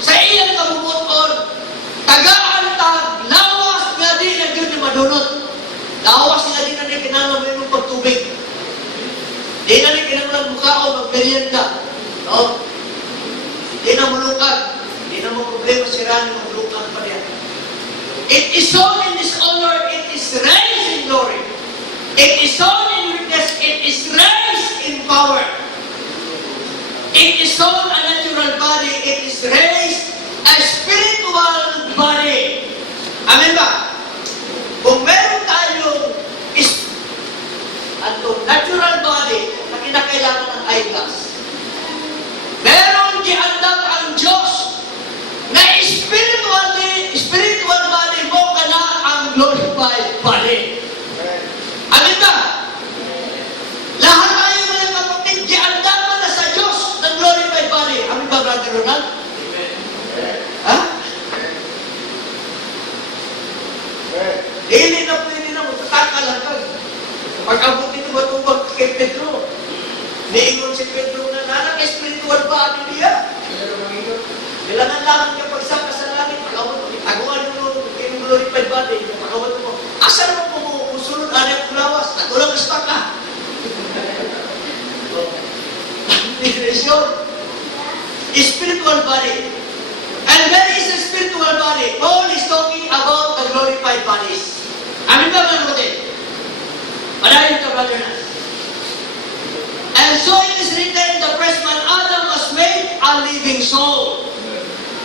Sa iyang kabubuton, tagaantag, lawas nga di na yun na madunot. Lawas nga di na niya kinalamin ng pagtubig. Di na niya kinalamin mukha o magmerienda. No? Di na mulukad. Di na mo problema siranin ng mulukad pa niya. It is sown in dishonor, it is raised in glory. It is sown in weakness, it is raised in power. It is sown a natural body, it is raised a spiritual body. Amen ba? Kung meron tayong natural body na kinakailangan ng eyeglass, meron giandam ang Diyos na spiritual body mo ka na ang glorified body. Amen ba? Lahat tayo mga kapatid, giandam na sa Diyos ng glorified body. Amen ba, Brother Ronald? Ha? Hindi na pwede na magtataka lang ka. Pag-abutin mo itong kay Pedro, niingon si Pedro na spiritual body niya. Kailangan lang niya pagsaka sa langit, pag-aguan mo yung glorified body, pag-aguan mo, asa naman mo musunod, anak lawas, natulang istak ka. Definition, spiritual body. And there is a spiritual body. Paul is talking about the glorified bodies. Amin ba mga kapatid? Padayon ka, brother na. And so it is written, the first man Adam was made a living soul.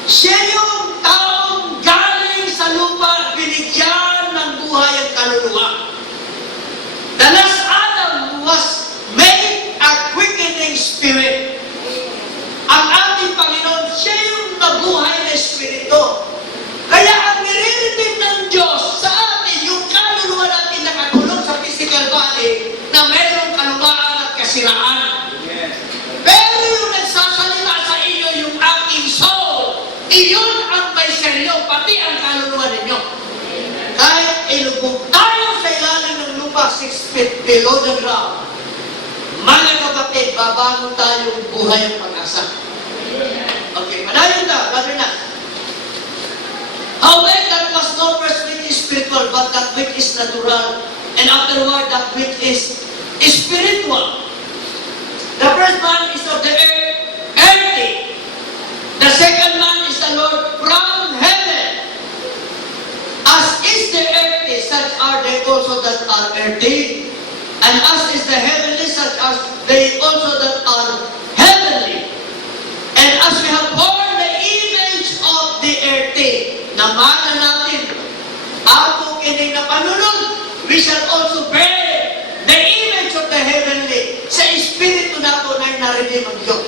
Siya yung taong galing sa lupa, binigyan ng buhay ang kaluluwa. The last Adam was made a quickening spirit. Ang ating Panginoon, siya yung nabuhay na espiritu. Kaya ang nire-redeem ng Diyos sa atin, yung kaluluwa natin nakakulong sa physical body na mayroong kalumaan at kasiraan. Pero yung nagsasalita sa inyo, yung aking soul, iyon ang may sa inyo, pati ang kaluluwa ninyo. Kahit ilubog tayo sa ilalim ng lupa, 6 feet below the ground, mga kapatid, babangon tayong buhay ang pag-asa. Okay, madayon na, brother na. Howbeit that was not first which is spiritual, but that which is natural, and afterward that which is spiritual. The first man is of the earth, earthy. The second man is the Lord from heaven. As is the earthy, such are they also that are earthy. And as is the heavenly, such as they also that are heavenly. And as we have borne the image of the earthy, na mana natin, ato kining na panunod, we shall also bear the image of the heavenly. Sa espiritu nato na narinig ang Diyos.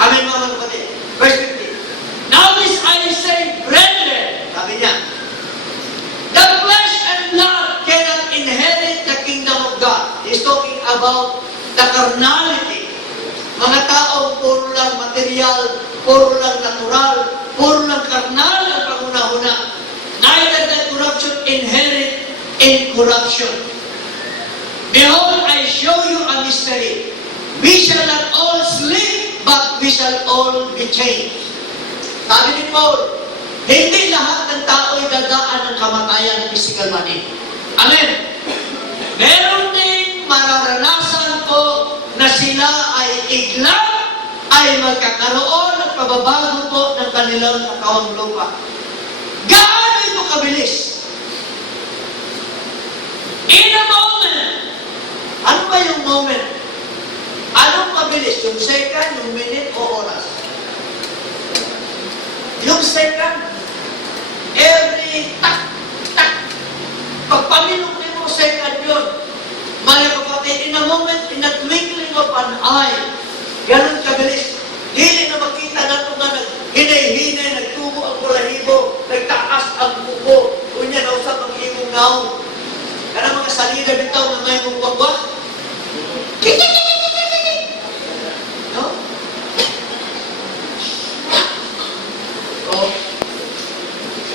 Amen mga kapatid. Verse 50. Now this I say, brethren, sabi niya, the flesh and blood cannot inherit the kingdom of God. He's talking about the carnality. Mga taong puro lang material, puro lang natural, puro lang karnal ang panguna-una. Neither the corruption inherit incorruption. Behold, I show you a mystery. We shall not all sleep, but we shall all be changed. Sabi ni Paul, hindi lahat ng tao'y dadaan ng kamatayan ng physical body. Amen. Meron din mararanasan ko na sila ay iglap, ay magkakaroon ng pababago po ng kanilang katawang lupa. Gaano ito kabilis? In a moment. Ano ba yung moment? Anong mabilis? Yung second, yung minute, o oras? Yung second, every tak, tak. Pagpaminok mo second yun. Mga kapatid, in a moment, in a twinkling of an eye, ganun kabilis. Dili na makita natin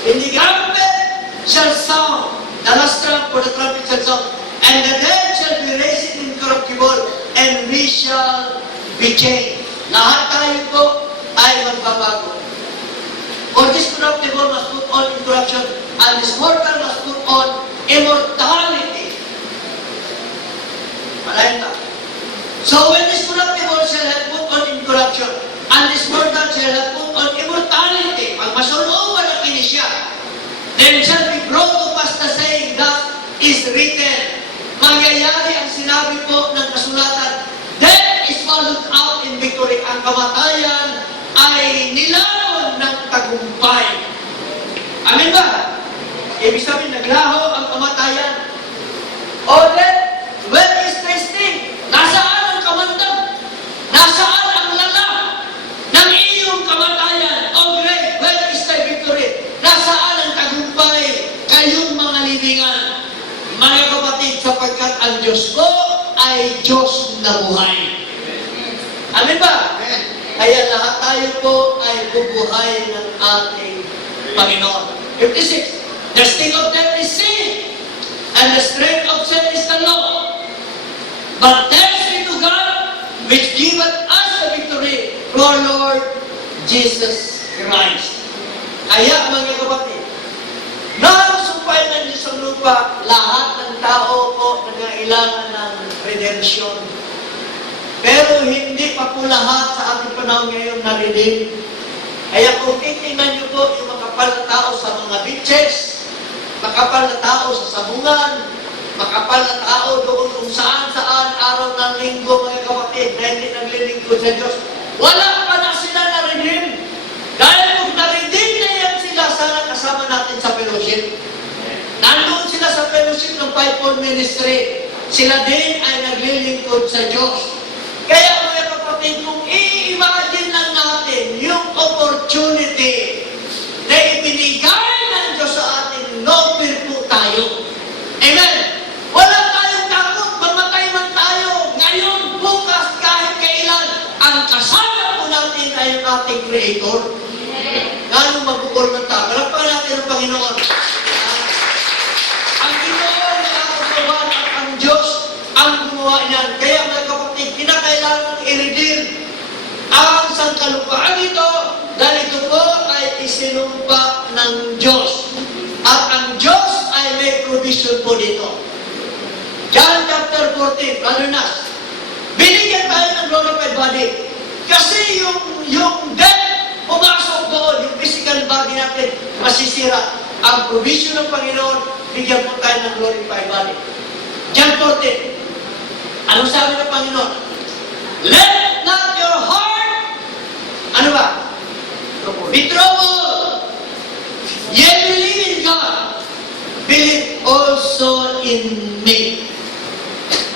when the trumpet shall sound, the last trump for the trumpet shall sound, and the dead shall be raised incorruptible, and we shall be changed. Lahat tayo po ay magbabago. For this corruptible must put on incorruption, and this mortal must put on immortality. Malayan ka. So when this corruptible shall have put on incorruption, and this mortal shall have put on immortality, pag masunuman ang kinisya, then shall be brought to pass the saying that is written. Mangyayari ang sinabi po ng kasulatan, death is swallowed up in victory. Ang kamatayan ay nilaon ng tagumpay. Amen ba? Ibig sabihin, naglaho ang kamatayan. O death, where is testing? Nasaan ang kamandag? Nasaan ang lala ng iyong kamatayan? O grave, where is thy victory? Nasaan ang tagumpay? Kayong mga libingan. Mga kapatid, sapagkat ang Diyos ko ay Diyos na buhay. Amen ba? Kaya lahat tayo po ay bubuhay ng ating Panginoon. 56. The sting of death is sin, and the strength of sin is the law. But thanks be to God, which giveth us the victory through our Lord Jesus Christ. Kaya mga kapatid, nang sumpay ng Diyos sa lupa, lahat ng tao po nangailangan ng redemption. Pero hindi pa po lahat sa ating panahon ngayon na-redeem. Kaya kung titingnan niyo po yung makapal na tao sa mga beaches, makapal na tao sa sabungan, makapal na tao doon kung saan-saan araw ng linggo, mga kapatid, na hindi naglilingkod sa Diyos, wala pa na sila na-redeem. Dahil kung na-redeem na yan sila, sana kasama natin sa fellowship. Nandun sila sa fellowship ng fivefold ministry. Sila din ay naglilingkod sa Diyos. Kaya mga kapatid, kung i-imagine lang natin yung opportunity na ibinigay ng Diyos sa atin, no-fear po tayo. Amen? Wala tayong takot, mamatay man tayo. Ngayon, bukas, kahit kailan, ang kasama po natin ay ang ating Creator. Gano'ng magpupul ng tao. Palakpakan natin ang Panginoon. Ang Panginoon nakakagawa at ang Diyos ang gumawa niyan. Kaya mga kapatid, kinakailangan i-redeem ang sangkalupaan ito dahil ito po ay isinumpa ng Diyos. At ang Diyos ay may provision po dito. John chapter 14, Brother Nas, binigyan tayo ng glorified body. Kasi yung death, pumasok doon, yung physical body natin, masisira. Ang provision ng Panginoon, bigyan po tayo ng glorified body. John 14, anong sabi ng Panginoon? Let not your heart, ano ba? Be troubled. Ye believe in God. Believe also in me.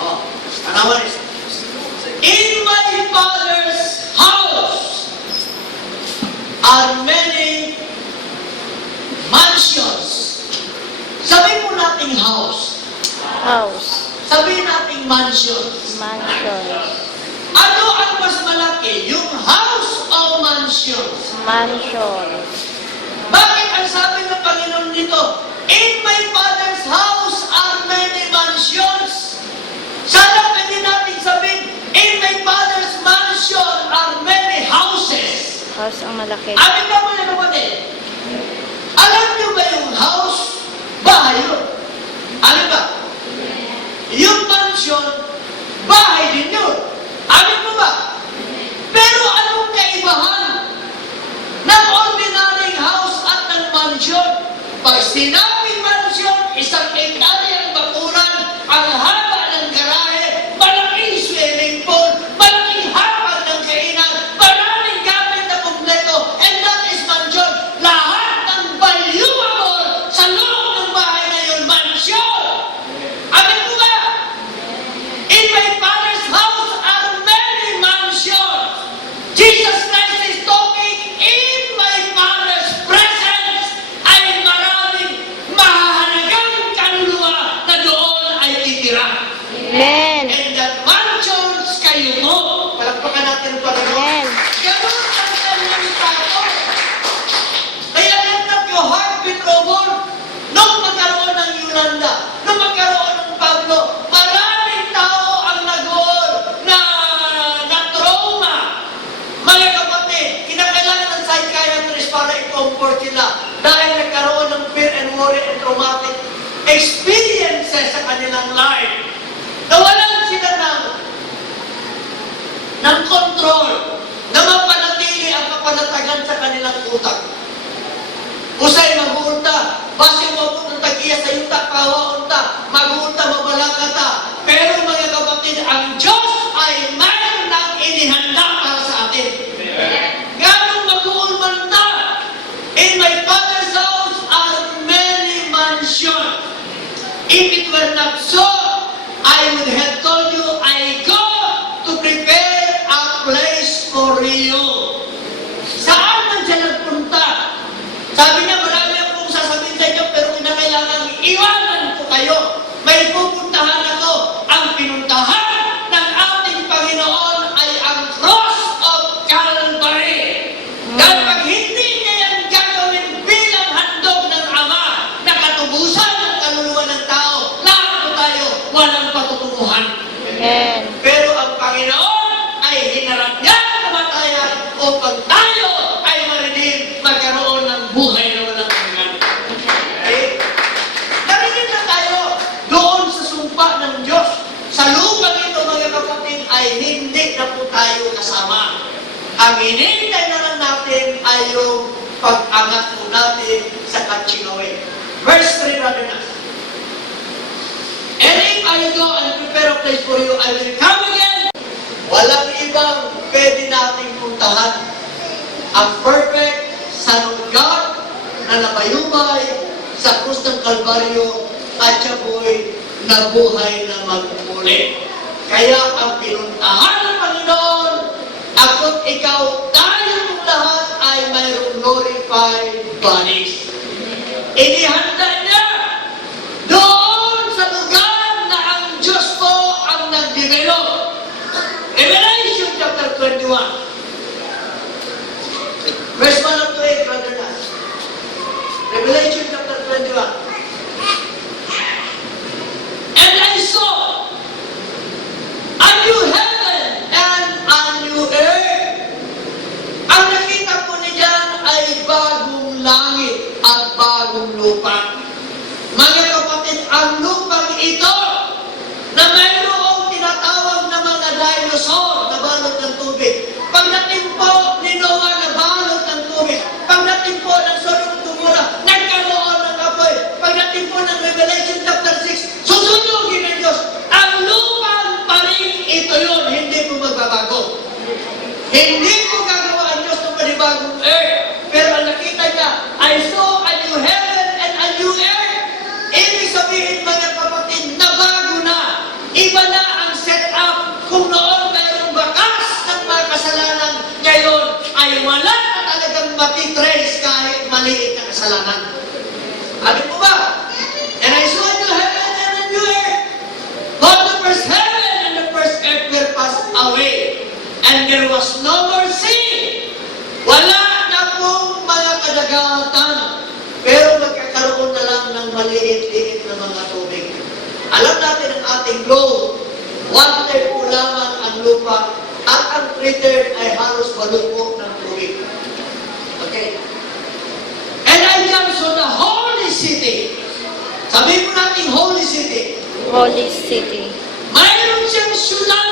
Oh, anawan is, in my Father's house are many mansions. Sabihin po nating house. House. Sabihin nating mansions. Mansions. Ano ang mas malaki? Yung house o mansions? Mansions. Bakit ang sabi ng Panginoon dito? In my Father's house are many mansions. Sana pwede natin sabihin, in my Father's mansion are many houses. House ang malaki. Amin ba mga kapatid? Alam niyo ba yung house? Bahay yun. Amin ba? Yung mansion, bahay din yun. Amin mo ba? Pero anong kaibahan ng ordinary house at ng mansion? Pag sinabing mansion, isang ektarya ang bakuran, ang haba ng garahe, malaking swimming pool, malaking hapag ng kainan, maraming gamit na kompleto, and that is mansion. Lahat ng valuable sa loob ng bahay na yun, mansion. Amin mo ba? In my Father's house are many mansions. kanilang life. Nawalan sila ng control na mapanatili ang kapanatagan sa kanilang utak. Usay mag-uunta, base mo po ng tag-iya sa yuta, kawa-unta, mag-uunta, mabalakata. Pero mga kapatid, ang Diyos ay mayroon ng inihanda para sa atin. Ganong mag-uulmanta, in my Father's house are many mansions. If it were not so, I would have told you, I go to prepare a place for you. Saan man siya nagpunta? Sabi niya, marami akong sasabihin sa inyo, pero kinakailangan iwanan ko kayo. May pupuntahan ako. Ang pinuntahan ng ating Panginoon ay ang cross of Calvary. Kapag hindi niya yan gagawin bilang handog ng Ama na katubusan ng kaluluwa ng tao, lahat po tayo walang patutunguhan. Amen. Pero ang Panginoon ay hinarap niya ang kamatayan upang tayo ay maridim, magkaroon ng buhay na walang hanggan. Okay? Narinig na tayo doon sa sumpa ng Diyos. Sa lupang ito, mga kapatid, ay hindi na po tayo kasama. Ang hinintay na lang natin ay yung pag-angat po natin sa Kachingaway. Verse 3, brother na. And if I go and prepare a place for you, I will come again. Walang ibang pwede nating puntahan. Ang perfect Son of God na nabayubay sa krus ng Kalbaryo at siya po'y nabuhay na magmuli. Kaya ang pinuntahan ng Panginoon, ako't ikaw, tayo mong lahat ay mayroong glorified bodies. Inihanda niya doon sa lugar na ang Diyos po ang nag-develop. Revelation chapter 21. Verse 1 up to 8, brother Nas. Revelation chapter 21. And I saw a new heaven and a new earth. Ang nakita ko niya ay bagong langit at bagong lupa. Mga kapatid, ang lupang ito na mayroong tinatawag na mga dinosaur na balot ng tubig. Pagdating po ni Noah na balot ng tubig. Pagdating po ng Sodom at Gomorrah, nagkaroon ng apoy. Pagdating po ng Revelation chapter 6, susunugin ng Diyos. Ang lupang pa rin ito yun, hindi po magbabago. Hindi po gagawa ang Diyos ng panibagong earth. Pero ang nakita niya, I saw a new heaven and a new earth. Ibig sabihin, mga kapatid, na bago na. Iba na ang setup. Kung noon mayroong bakas ng mga kasalanan, ngayon ay wala na talagang matitrace kahit maliit na kasalanan. Ano po ba? And I saw a new heaven and a new earth. For the first heaven and the first earth were passed away. And there was no more sea. Wala na pong mga kadagatan. Pero magkakaroon na lang ng maliit-liit na mga tubig. Alam natin ang ating globe, 1/3 po lamang ang lupa at ang 3/3 ay halos balukok ng tubig. Okay? And I jumped to the holy city. Sabihin po natin holy city. Holy City. Mayroon siyang syudad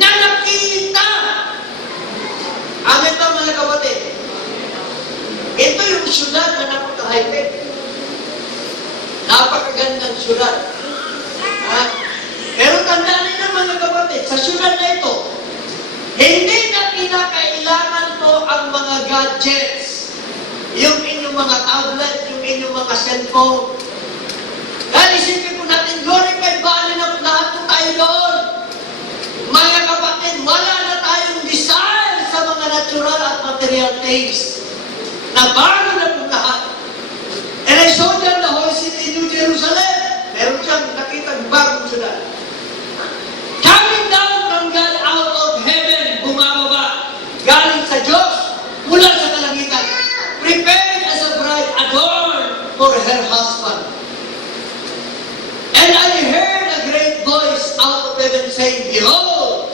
na nakita. Amin ba mga kapatid? Ito yung syudad na napaka-high-tech. Napakagandang syudad. Ha? Pero tandaan niyo mga kapatid, sa syudad na ito, hindi na kinakailangan po ang mga gadgets. Yung inyong mga tablet, yung inyong mga cellphone. Dahil isipin po natin, glorified body na lahat po tayo doon. Mga kapatid, wala na tayong desire sa mga natural at material things. Na bago na po lahat. And I saw them the holy city, New Jerusalem. Meron siyang nakitang bagong syudad. Coming down from God out of heaven, bumababa, galing sa Diyos, mula sa kalangitan, prepared as a bride adorned for her husband. And I heard a great voice out of heaven saying, Behold,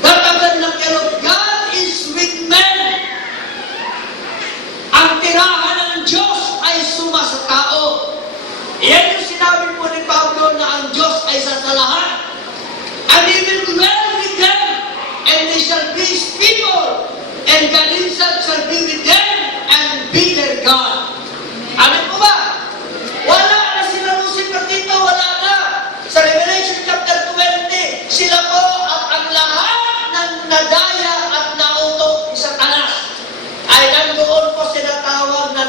the tabernacle of God is with men. Ang tirahan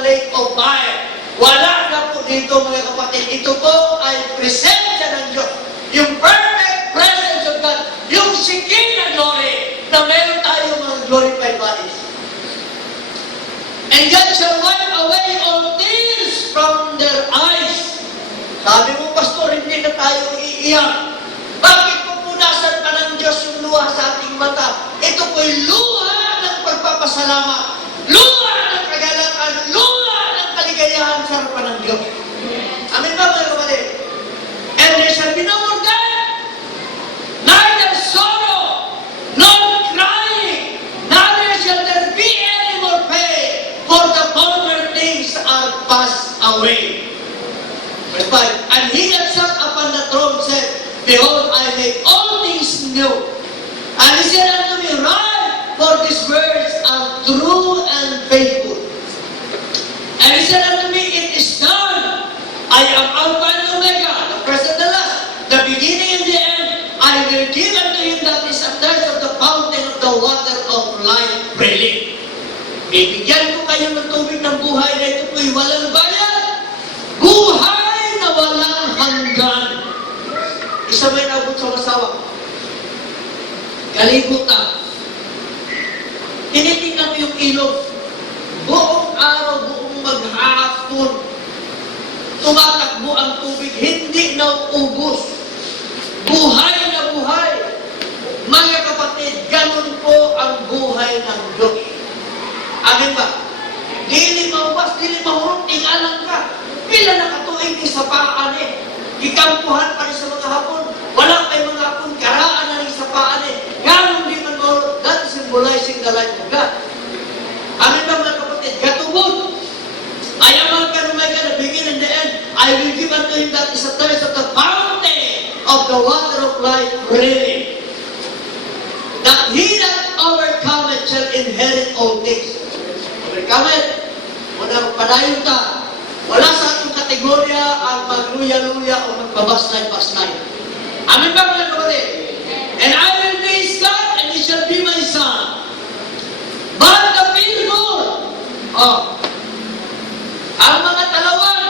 lake of fire. Wala na po dito mga kapatid. Ito po ay presensya ng Diyos. Yung perfect presence of God. Yung Shekinah glory na meron tayo mga glorified bodies. And God shall wipe away all tears from their eyes. Sabi mo, Pastor, hindi na tayo iiyak. Bakit po punasan pa ng Diyos yung luha sa ating mata? Ito po'y luha ng pagpapasalamat. Luha ng kagalakan. Luha ng kaligayahan sa harapan ng Diyos. Amen ba mga kapatid? And there shall be no more death, neither sorrow, nor crying, neither shall there be any more pain, for the former things are passed away. Verse 5, and he that sat upon the throne said, Behold, I make all things new. And he said unto me, Write, for these words are true and faithful. And he said unto me, It is done. I am Alpha and Omega, the first and the last, the beginning and the end. I will give unto him that is athirst of the fountain of the water of life freely. Bibigyan ko kayo ng tubig ng buhay na ito po'y walang bayad. Buhay na walang hanggan. Isa may nabot sa masawa. Kalibutan. Tinitingnan mo yung ilog. Buong araw, buong maghapon. Tumatakbo ang tubig. Hindi na ubos. Buhay na buhay. Mga kapatid, ganun po ang buhay ng Diyos. Amin ba? Dili mauwas, dili mahurot, tingalan ka. Pila nakatuig ni sa paan eh. Ikampuhan pa rin sa mga hapon. Wala kay mga hapon, karaan na rin sa paan eh. Ganun di man mahurot. That is symbolizing the life of God. Amin ba mga kapatid? Katubod. I am Alpha and Omega, the beginning and the end. I will give unto him that is a thirst of the fountain of the water of life freely. That he that overcometh shall inherit all things. Overcometh, muna magpadayon ka. Wala sa atong kategorya ang magluya-luya o magpabasnay-basnay. Amin ba mga kapatid? And I will be his God, and he shall be my son. But the people, ang mga talawan,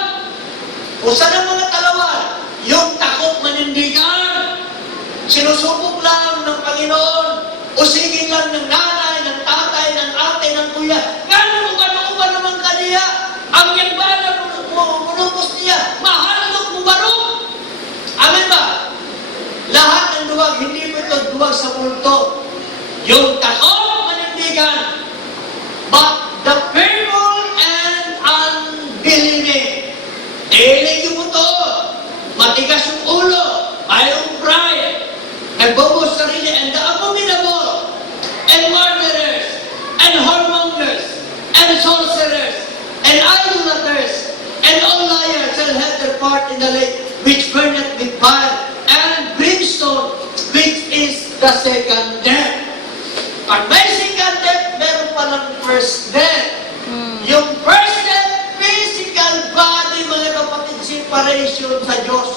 o saan ang mga talawan? Yung takot manindigan, sinusubok lang ng Panginoon, usigin lang ng nanay, ng tatay, ng ate, ng kuya. Gano'n ba naman kaniya? Ang yambala munubos niya, mahalok mo barong. Amen ba? Lahat ng duwag, hindi mo ito duwag sa multo. Yung takot manindigan, but the fearful and unbelieving. Dilig yung muto, matigas yung ulo, mayroong pride, nagbobos sarili, and the abominable, and murderers, and whoremongers, and sorcerers, and idolaters, and all liars shall have their part in the lake, which burneth with fire, and brimstone, which is the second death. Pag may second death, meron palang first death. Yung first death, physical body, mga kapatid, separation sa Diyos.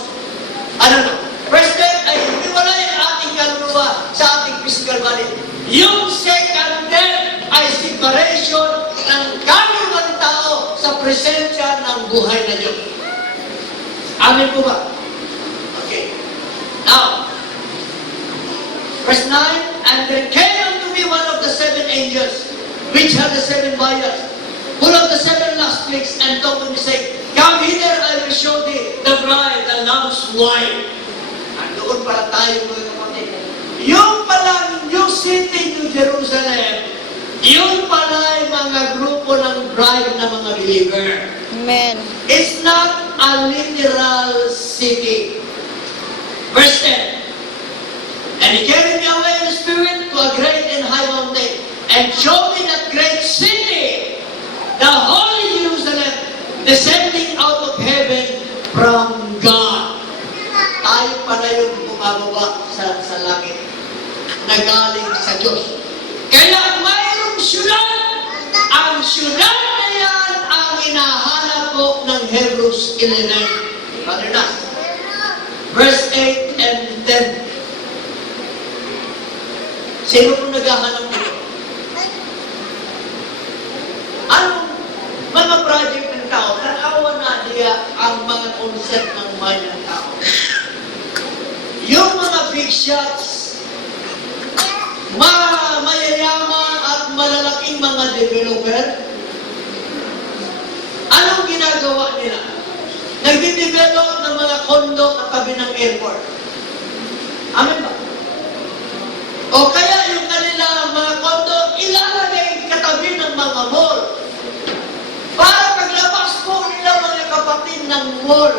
Ano na? First death ay hiwalay ang ating kaluluwa sa ating physical body. Yung second death ay separation ng kaluluwa ng tao sa presensya ng buhay na Diyos. Amin po ba? Okay. Now, verse 9, and there came unto me one of the seven angels, which had the seven vials, full of the seven last plagues, and told me, saying, Come hither, I will show thee the bride, the Lamb's wife. Doon pala tayo mga kapatid. Yung palang New City, New Jerusalem, yun pala ay mga grupo ng bride na mga believer. Amen. It's not a literal city. Verse 10. And he carried me away in the spirit to a great and high mountain, and showed me that great city, the holy Jerusalem, descending out of heaven from God. Tayo pala yung bumababa sa langit na galing sa Diyos. Kaya mayroong syudad. Ang syudad na yan ang hinahanap po ng Hebrews 11. Brother Nas. Verse 8 and 10. Sino po naghahanap nito? Anong mga project concept ng mind ng tao. Yung mga big shots, mayayaman at malalaking mga developer, anong ginagawa nila? Nagde-develop ng mga kondo katabi ng airport. Amen ba? O kaya yung kanilang mga kondo ilalagay katabi ng mga mall. Para paglabas po nila mga kapatid ng mall,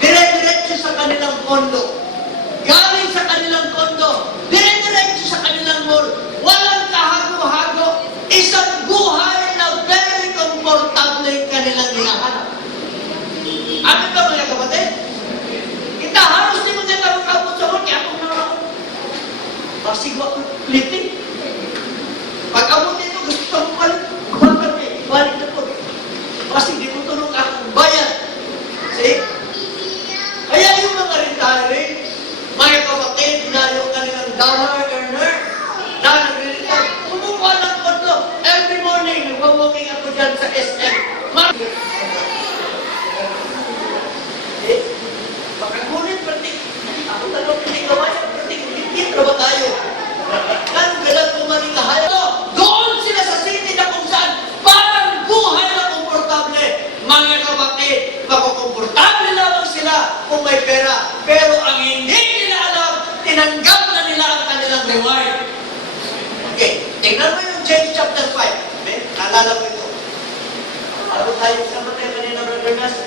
dire-diretso sa kanilang kondo. Galing sa kanilang kondo, dire-diretso sa kanilang mall. Walang kahago-hago. Isang buhay na very comfortable yung kanilang hinahanap. Ano ba mga kapatid? Kita harus di mo nila magkabot sa mall, kaya kung naman pasig ako lifting. Pag abot nito, gusto ko balik. Balik na po. Pasig di mo tulong akong bayan. See? Kaya yung mga retiree, mga kapatid na yung kanilang dollar earner, na nag-retire, kumukuha ng kondo. Every morning, nagwawalking ako dyan sa SM. Eh, baka ngunit, pati, ako talong pinagawa niya, pati, hindi ba tayo? Kan galang kumaling kahayo. Doon sila sa city na kung saan parang buhay na komportable. Mga kapatid, makukomportable lamang sila kung may pera. Pero ang hindi nila alam, tinanggap na nila ang kanilang reward. Okay, tingnan mo yung James chapter 5. Okay? Naalala mo ito. Ano tayo sa matay kanina, Brother Nas?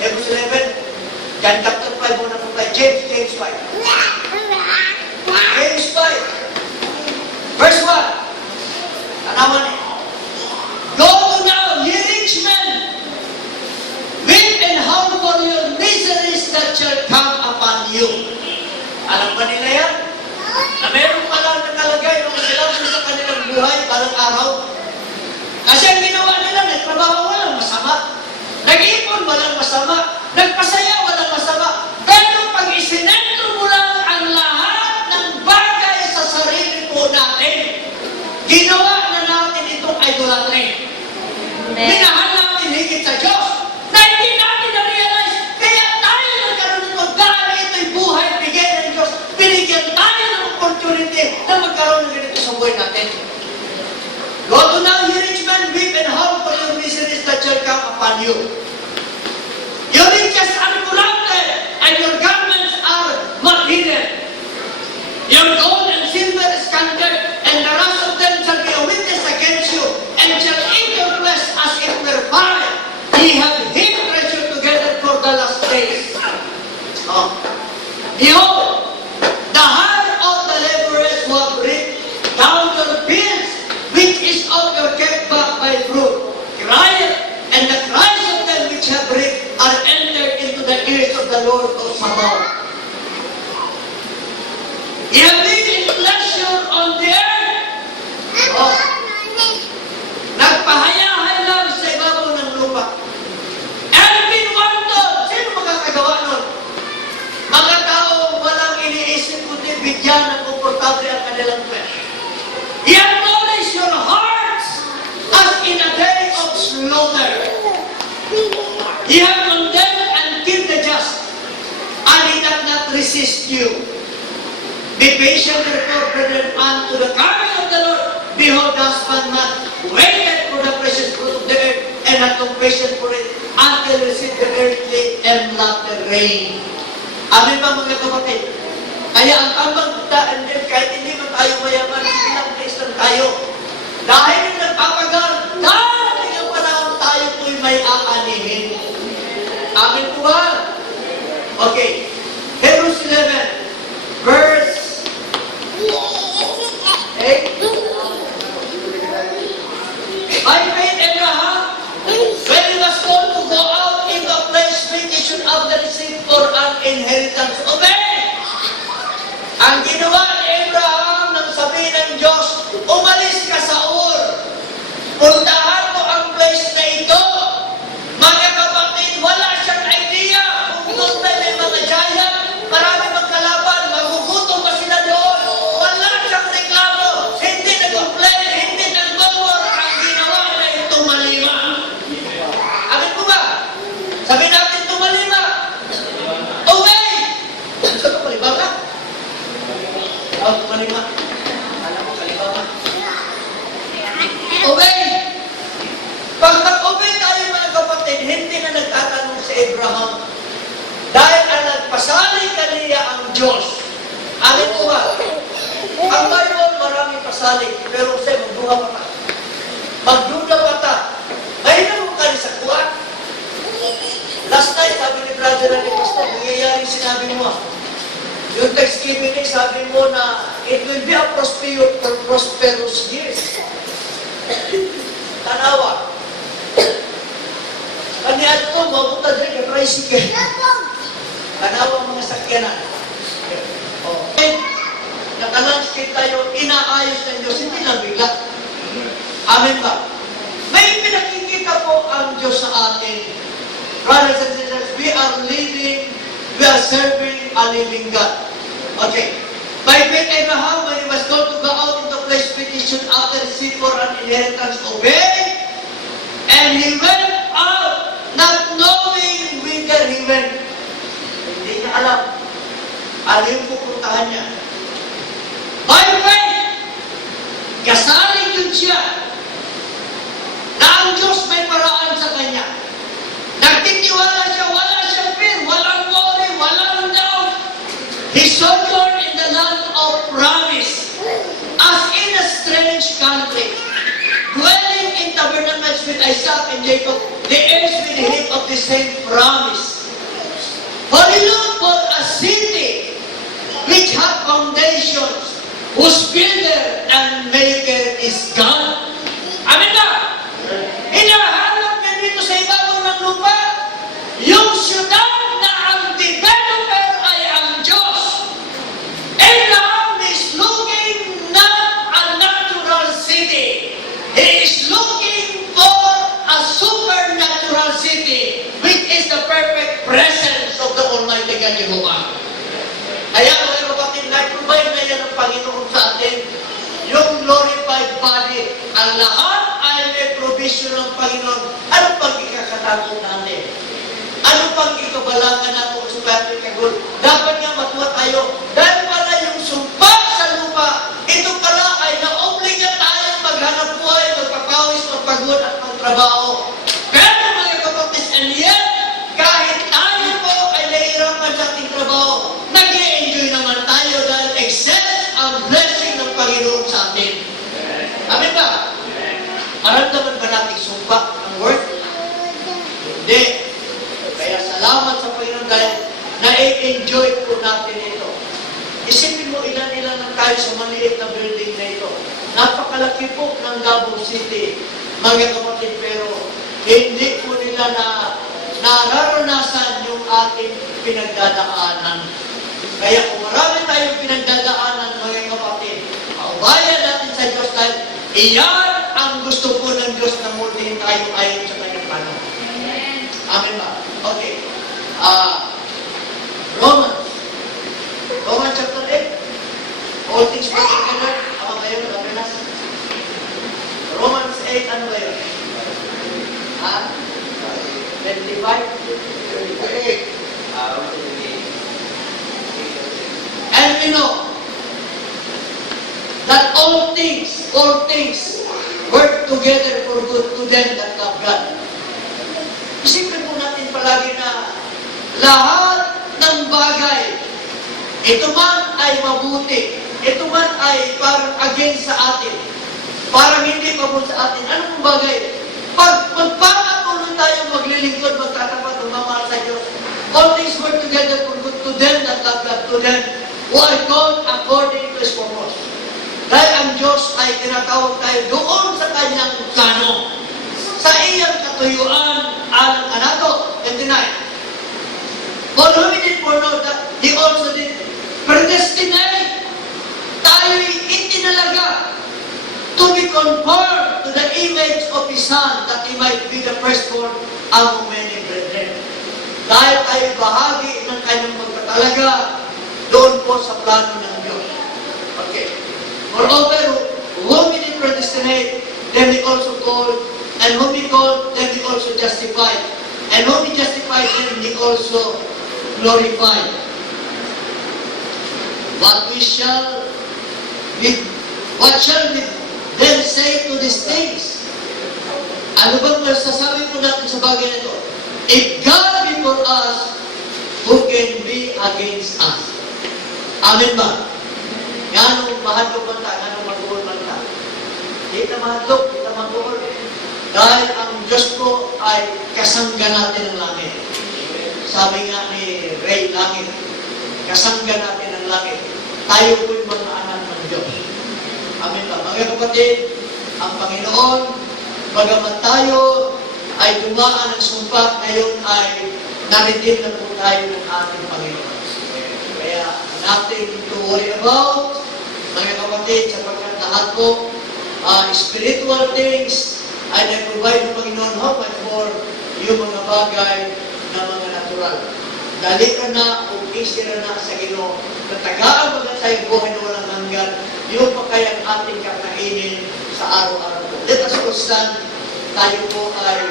Hebrews 11. John chapter 5 muna po tayo. James 5. James 5. Verse 1. Tanawan eh. Go now, ye rich men, weep and howl for your miseries that shall come upon you. Alam ba nila yan? Na meron pa lang nakalagay ng sinabi sa kanilang buhay balang araw. Kasi ang ginawa nila, nagtrabaho walang masama. Nag-ipon walang masama. Nagpasaya walang masama. Pero pag isinentro mo lang ang lahat ng bagay sa sarili po natin, ginawa na natin itong idolatry. Minahal natin higit sa Diyos na hindi natin na-realize. Kaya tayo nagkaroon ng dahil ito'y buhay, bigay ng Diyos. Binigyan tayo ng opportunity na magkaroon ng ganito sa buhay natin. Go to now, ye rich men, weep and howl for your miseries that shall come upon you. Your riches are corrupted, and your garments are mud-hidden. Your gold and silver is scattered, and the rest of them shall be a witness against you, and shall eat your flesh as it were fire. Ye have hid treasure together for the last days. Oh. Behold, the heart of the laborers who have reaped down your fields, which is of your kept back by fruit, crieth, and the cries of them which have reaped are entered into the ears of the Lord of Sabaoth. Ye have lived in pleasure on the earth. Oh. Nagpahayahay lang sa ibabaw ng lupa. And been wanted. Sino makakagawa nun? Mga tao walang iniisip kundi bigyan ng komportable ang kanilang flesh. Ye have nourished your hearts as in a day of slaughter. Ye have condemned and killed the just, and he doth not resist you. Be patient, therefore, brethren, unto the coming of the Lord. Behold, the husbandman waited for the precious fruit of the earth, and hath compassion for it, until receive the earthly and latter rain. Amin ba mga kapatid? Kaya ang tambang daan din, kahit hindi man tayo mayaman, hindi lang Christian tayo. Dahil nagpapagal, dahil ang panahon tayo po'y may aanihin. Amin po ba? Okay. Hebrews 11, verse 8. By faith Abraham, when he was told to go out in the place which he should have received for an inheritance, obey! Ang ginawa ni Abraham nang sabihin ng Diyos, umalis Obey! Pag nag-obey tayo mga kapatid, hindi na nagtatanong si Abraham. Dahil ang nagpasalig kaniya ang Diyos. Amin po ba? Ang Bible maraming pasalig, pero sa magduha pa ta. Magduda pa ta. Ngayon mo ka sa kuwan. Last night, sabi ni Brother and ni Pastor, nangyayari sinabi mo. Yung Thanksgiving day, sabi mo na it will be a prosperous years. Tanawa. Kanya ito, mabuta din ka tricycle. Tanawa mga sakyanan. Okay. Nakalandscape tayo, inaayos ng Diyos, hindi lang bigla. Amen ba? May pinakikita po ang Diyos sa atin. Brothers and sisters, we are serving a living God. Okay. By faith, Abraham, when he was told to go out into place petition after receipt for an inheritance, obeyed, and he went out, not knowing whither he went. Hindi niya alam. Alam yung pupuntahan niya. By faith, kasaling yun siya na ang Diyos may paraan sa kanya. Nagtitiwala siya, wala siyang fear, walang worry, walang doubt. He sojourned in the land of promise, as in a strange country, dwelling in tabernacles with Isaac and Jacob, the heirs with him of the same promise. For he looked for a city which had foundations, whose builder and maker is God. Amen na? Hinahanap niya dito sa ibabaw ng lupa yung syudad na ang developer ay ang Diyos. Abraham is looking not a natural city. He is looking for a supernatural city, which is the perfect presence of the Almighty God Jehovah. Kaya mga kapatid, nag-provide na yan ng Panginoon sa atin, yung glorified body. Ang lahat ay may provision ng Panginoon. Ano pang ikakatakot natin? Ano pang ikabalangan natin sa pati kagul? Dapat nga matuwa tayo. Dahil pala yung sumpa sa lupa, ito pala ay na-obliga tayong maghanap buhay, magpapawis, magpagod at magtrabaho. Pero mga kapatid, and yet, kahit tayo po ay nahihirapan sa ating trabaho, nag-i-enjoy naman tayo dahil excess ang blessing ng Panginoon sa atin. Amen ba? Maramdaman ba natin sumpa ang word? Hindi. Kaya salamat sa Panginoon dahil na-enjoy po natin ito. Isipin mo ilan-ilan lang tayo sa maliit na building na ito. Napakalaki po ng Davao City, mga kapatid, pero hindi po nila nararanasan yung ating pinagdadaanan. Kaya kung marami tayong pinagdadaanan, mga kapatid, paubayan natin sa Diyos dahil iyan ang gusto po ng Diyos na multihin tayo ayon sa kanyang plano. Amen ba? Okay. Romans chapter 8. All things work together. Ama ba yun? Romans 8, ano ba yun? 25? 28. And we know that all things work together for good to them that love God. Isipin po natin palagi na lahat ng bagay, ito man ay mabuti, ito man ay parang against sa atin, parang hindi mabuti sa atin. Ano pong bagay? Pag magpapatuloy tayo maglilingkod, magtatapat, magmamahal sa Diyos, all things work together for good to them that love God, to them who are called according to His purpose. Dahil ang Diyos ay tinatawag tayo doon sa kanyang plano, sa iyang katuyuan, alang kanato, and denied. For whom He did foreknow that He also did predestinate, tayo'y itinalaga to be conformed to the image of His Son, that He might be the firstborn among many brethren. Dahil tayo bahagi ng kanyang pagkatalaga doon po sa plano ng Diyos. Okay. Moreover, whom He did predestinate, then He also called, and whom He called, then He also justified. And whom He justified, then He also glorified. What shall we then say to these things? Ano bang masasabi po natin sa bagay na ito? If God be for us, who can be against us? Amen ba? Yan ang mahadlok man ta, yan ang mag-uol man ta. Di na mahadlok, di na mag-uol. Dahil ang Diyos ko ay kasangga natin ng langit. Sabi nga ni Ray Langit, kasangga natin ang langit. Tayo po'y mga anak ng Diyos. Amen ba? Mga kapatid, ang Panginoon, bagamat tayo ay dumaan ng sumpa, ngayon ay naridim na po tayo ng ating Panginoon. Kaya nothing to worry about, mga kapatid, sapagkat lahat po, spiritual things ay nag-provide ng Panginoon how much more yung mga bagay na mga natural. Dali ka na, easy na sa Ginoo, natagaan mo na tayo buhay na walang hanggan, yung pa kayang ating kakainin sa araw-araw. Let us all stand, tayo po ay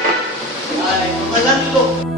mamalangkok.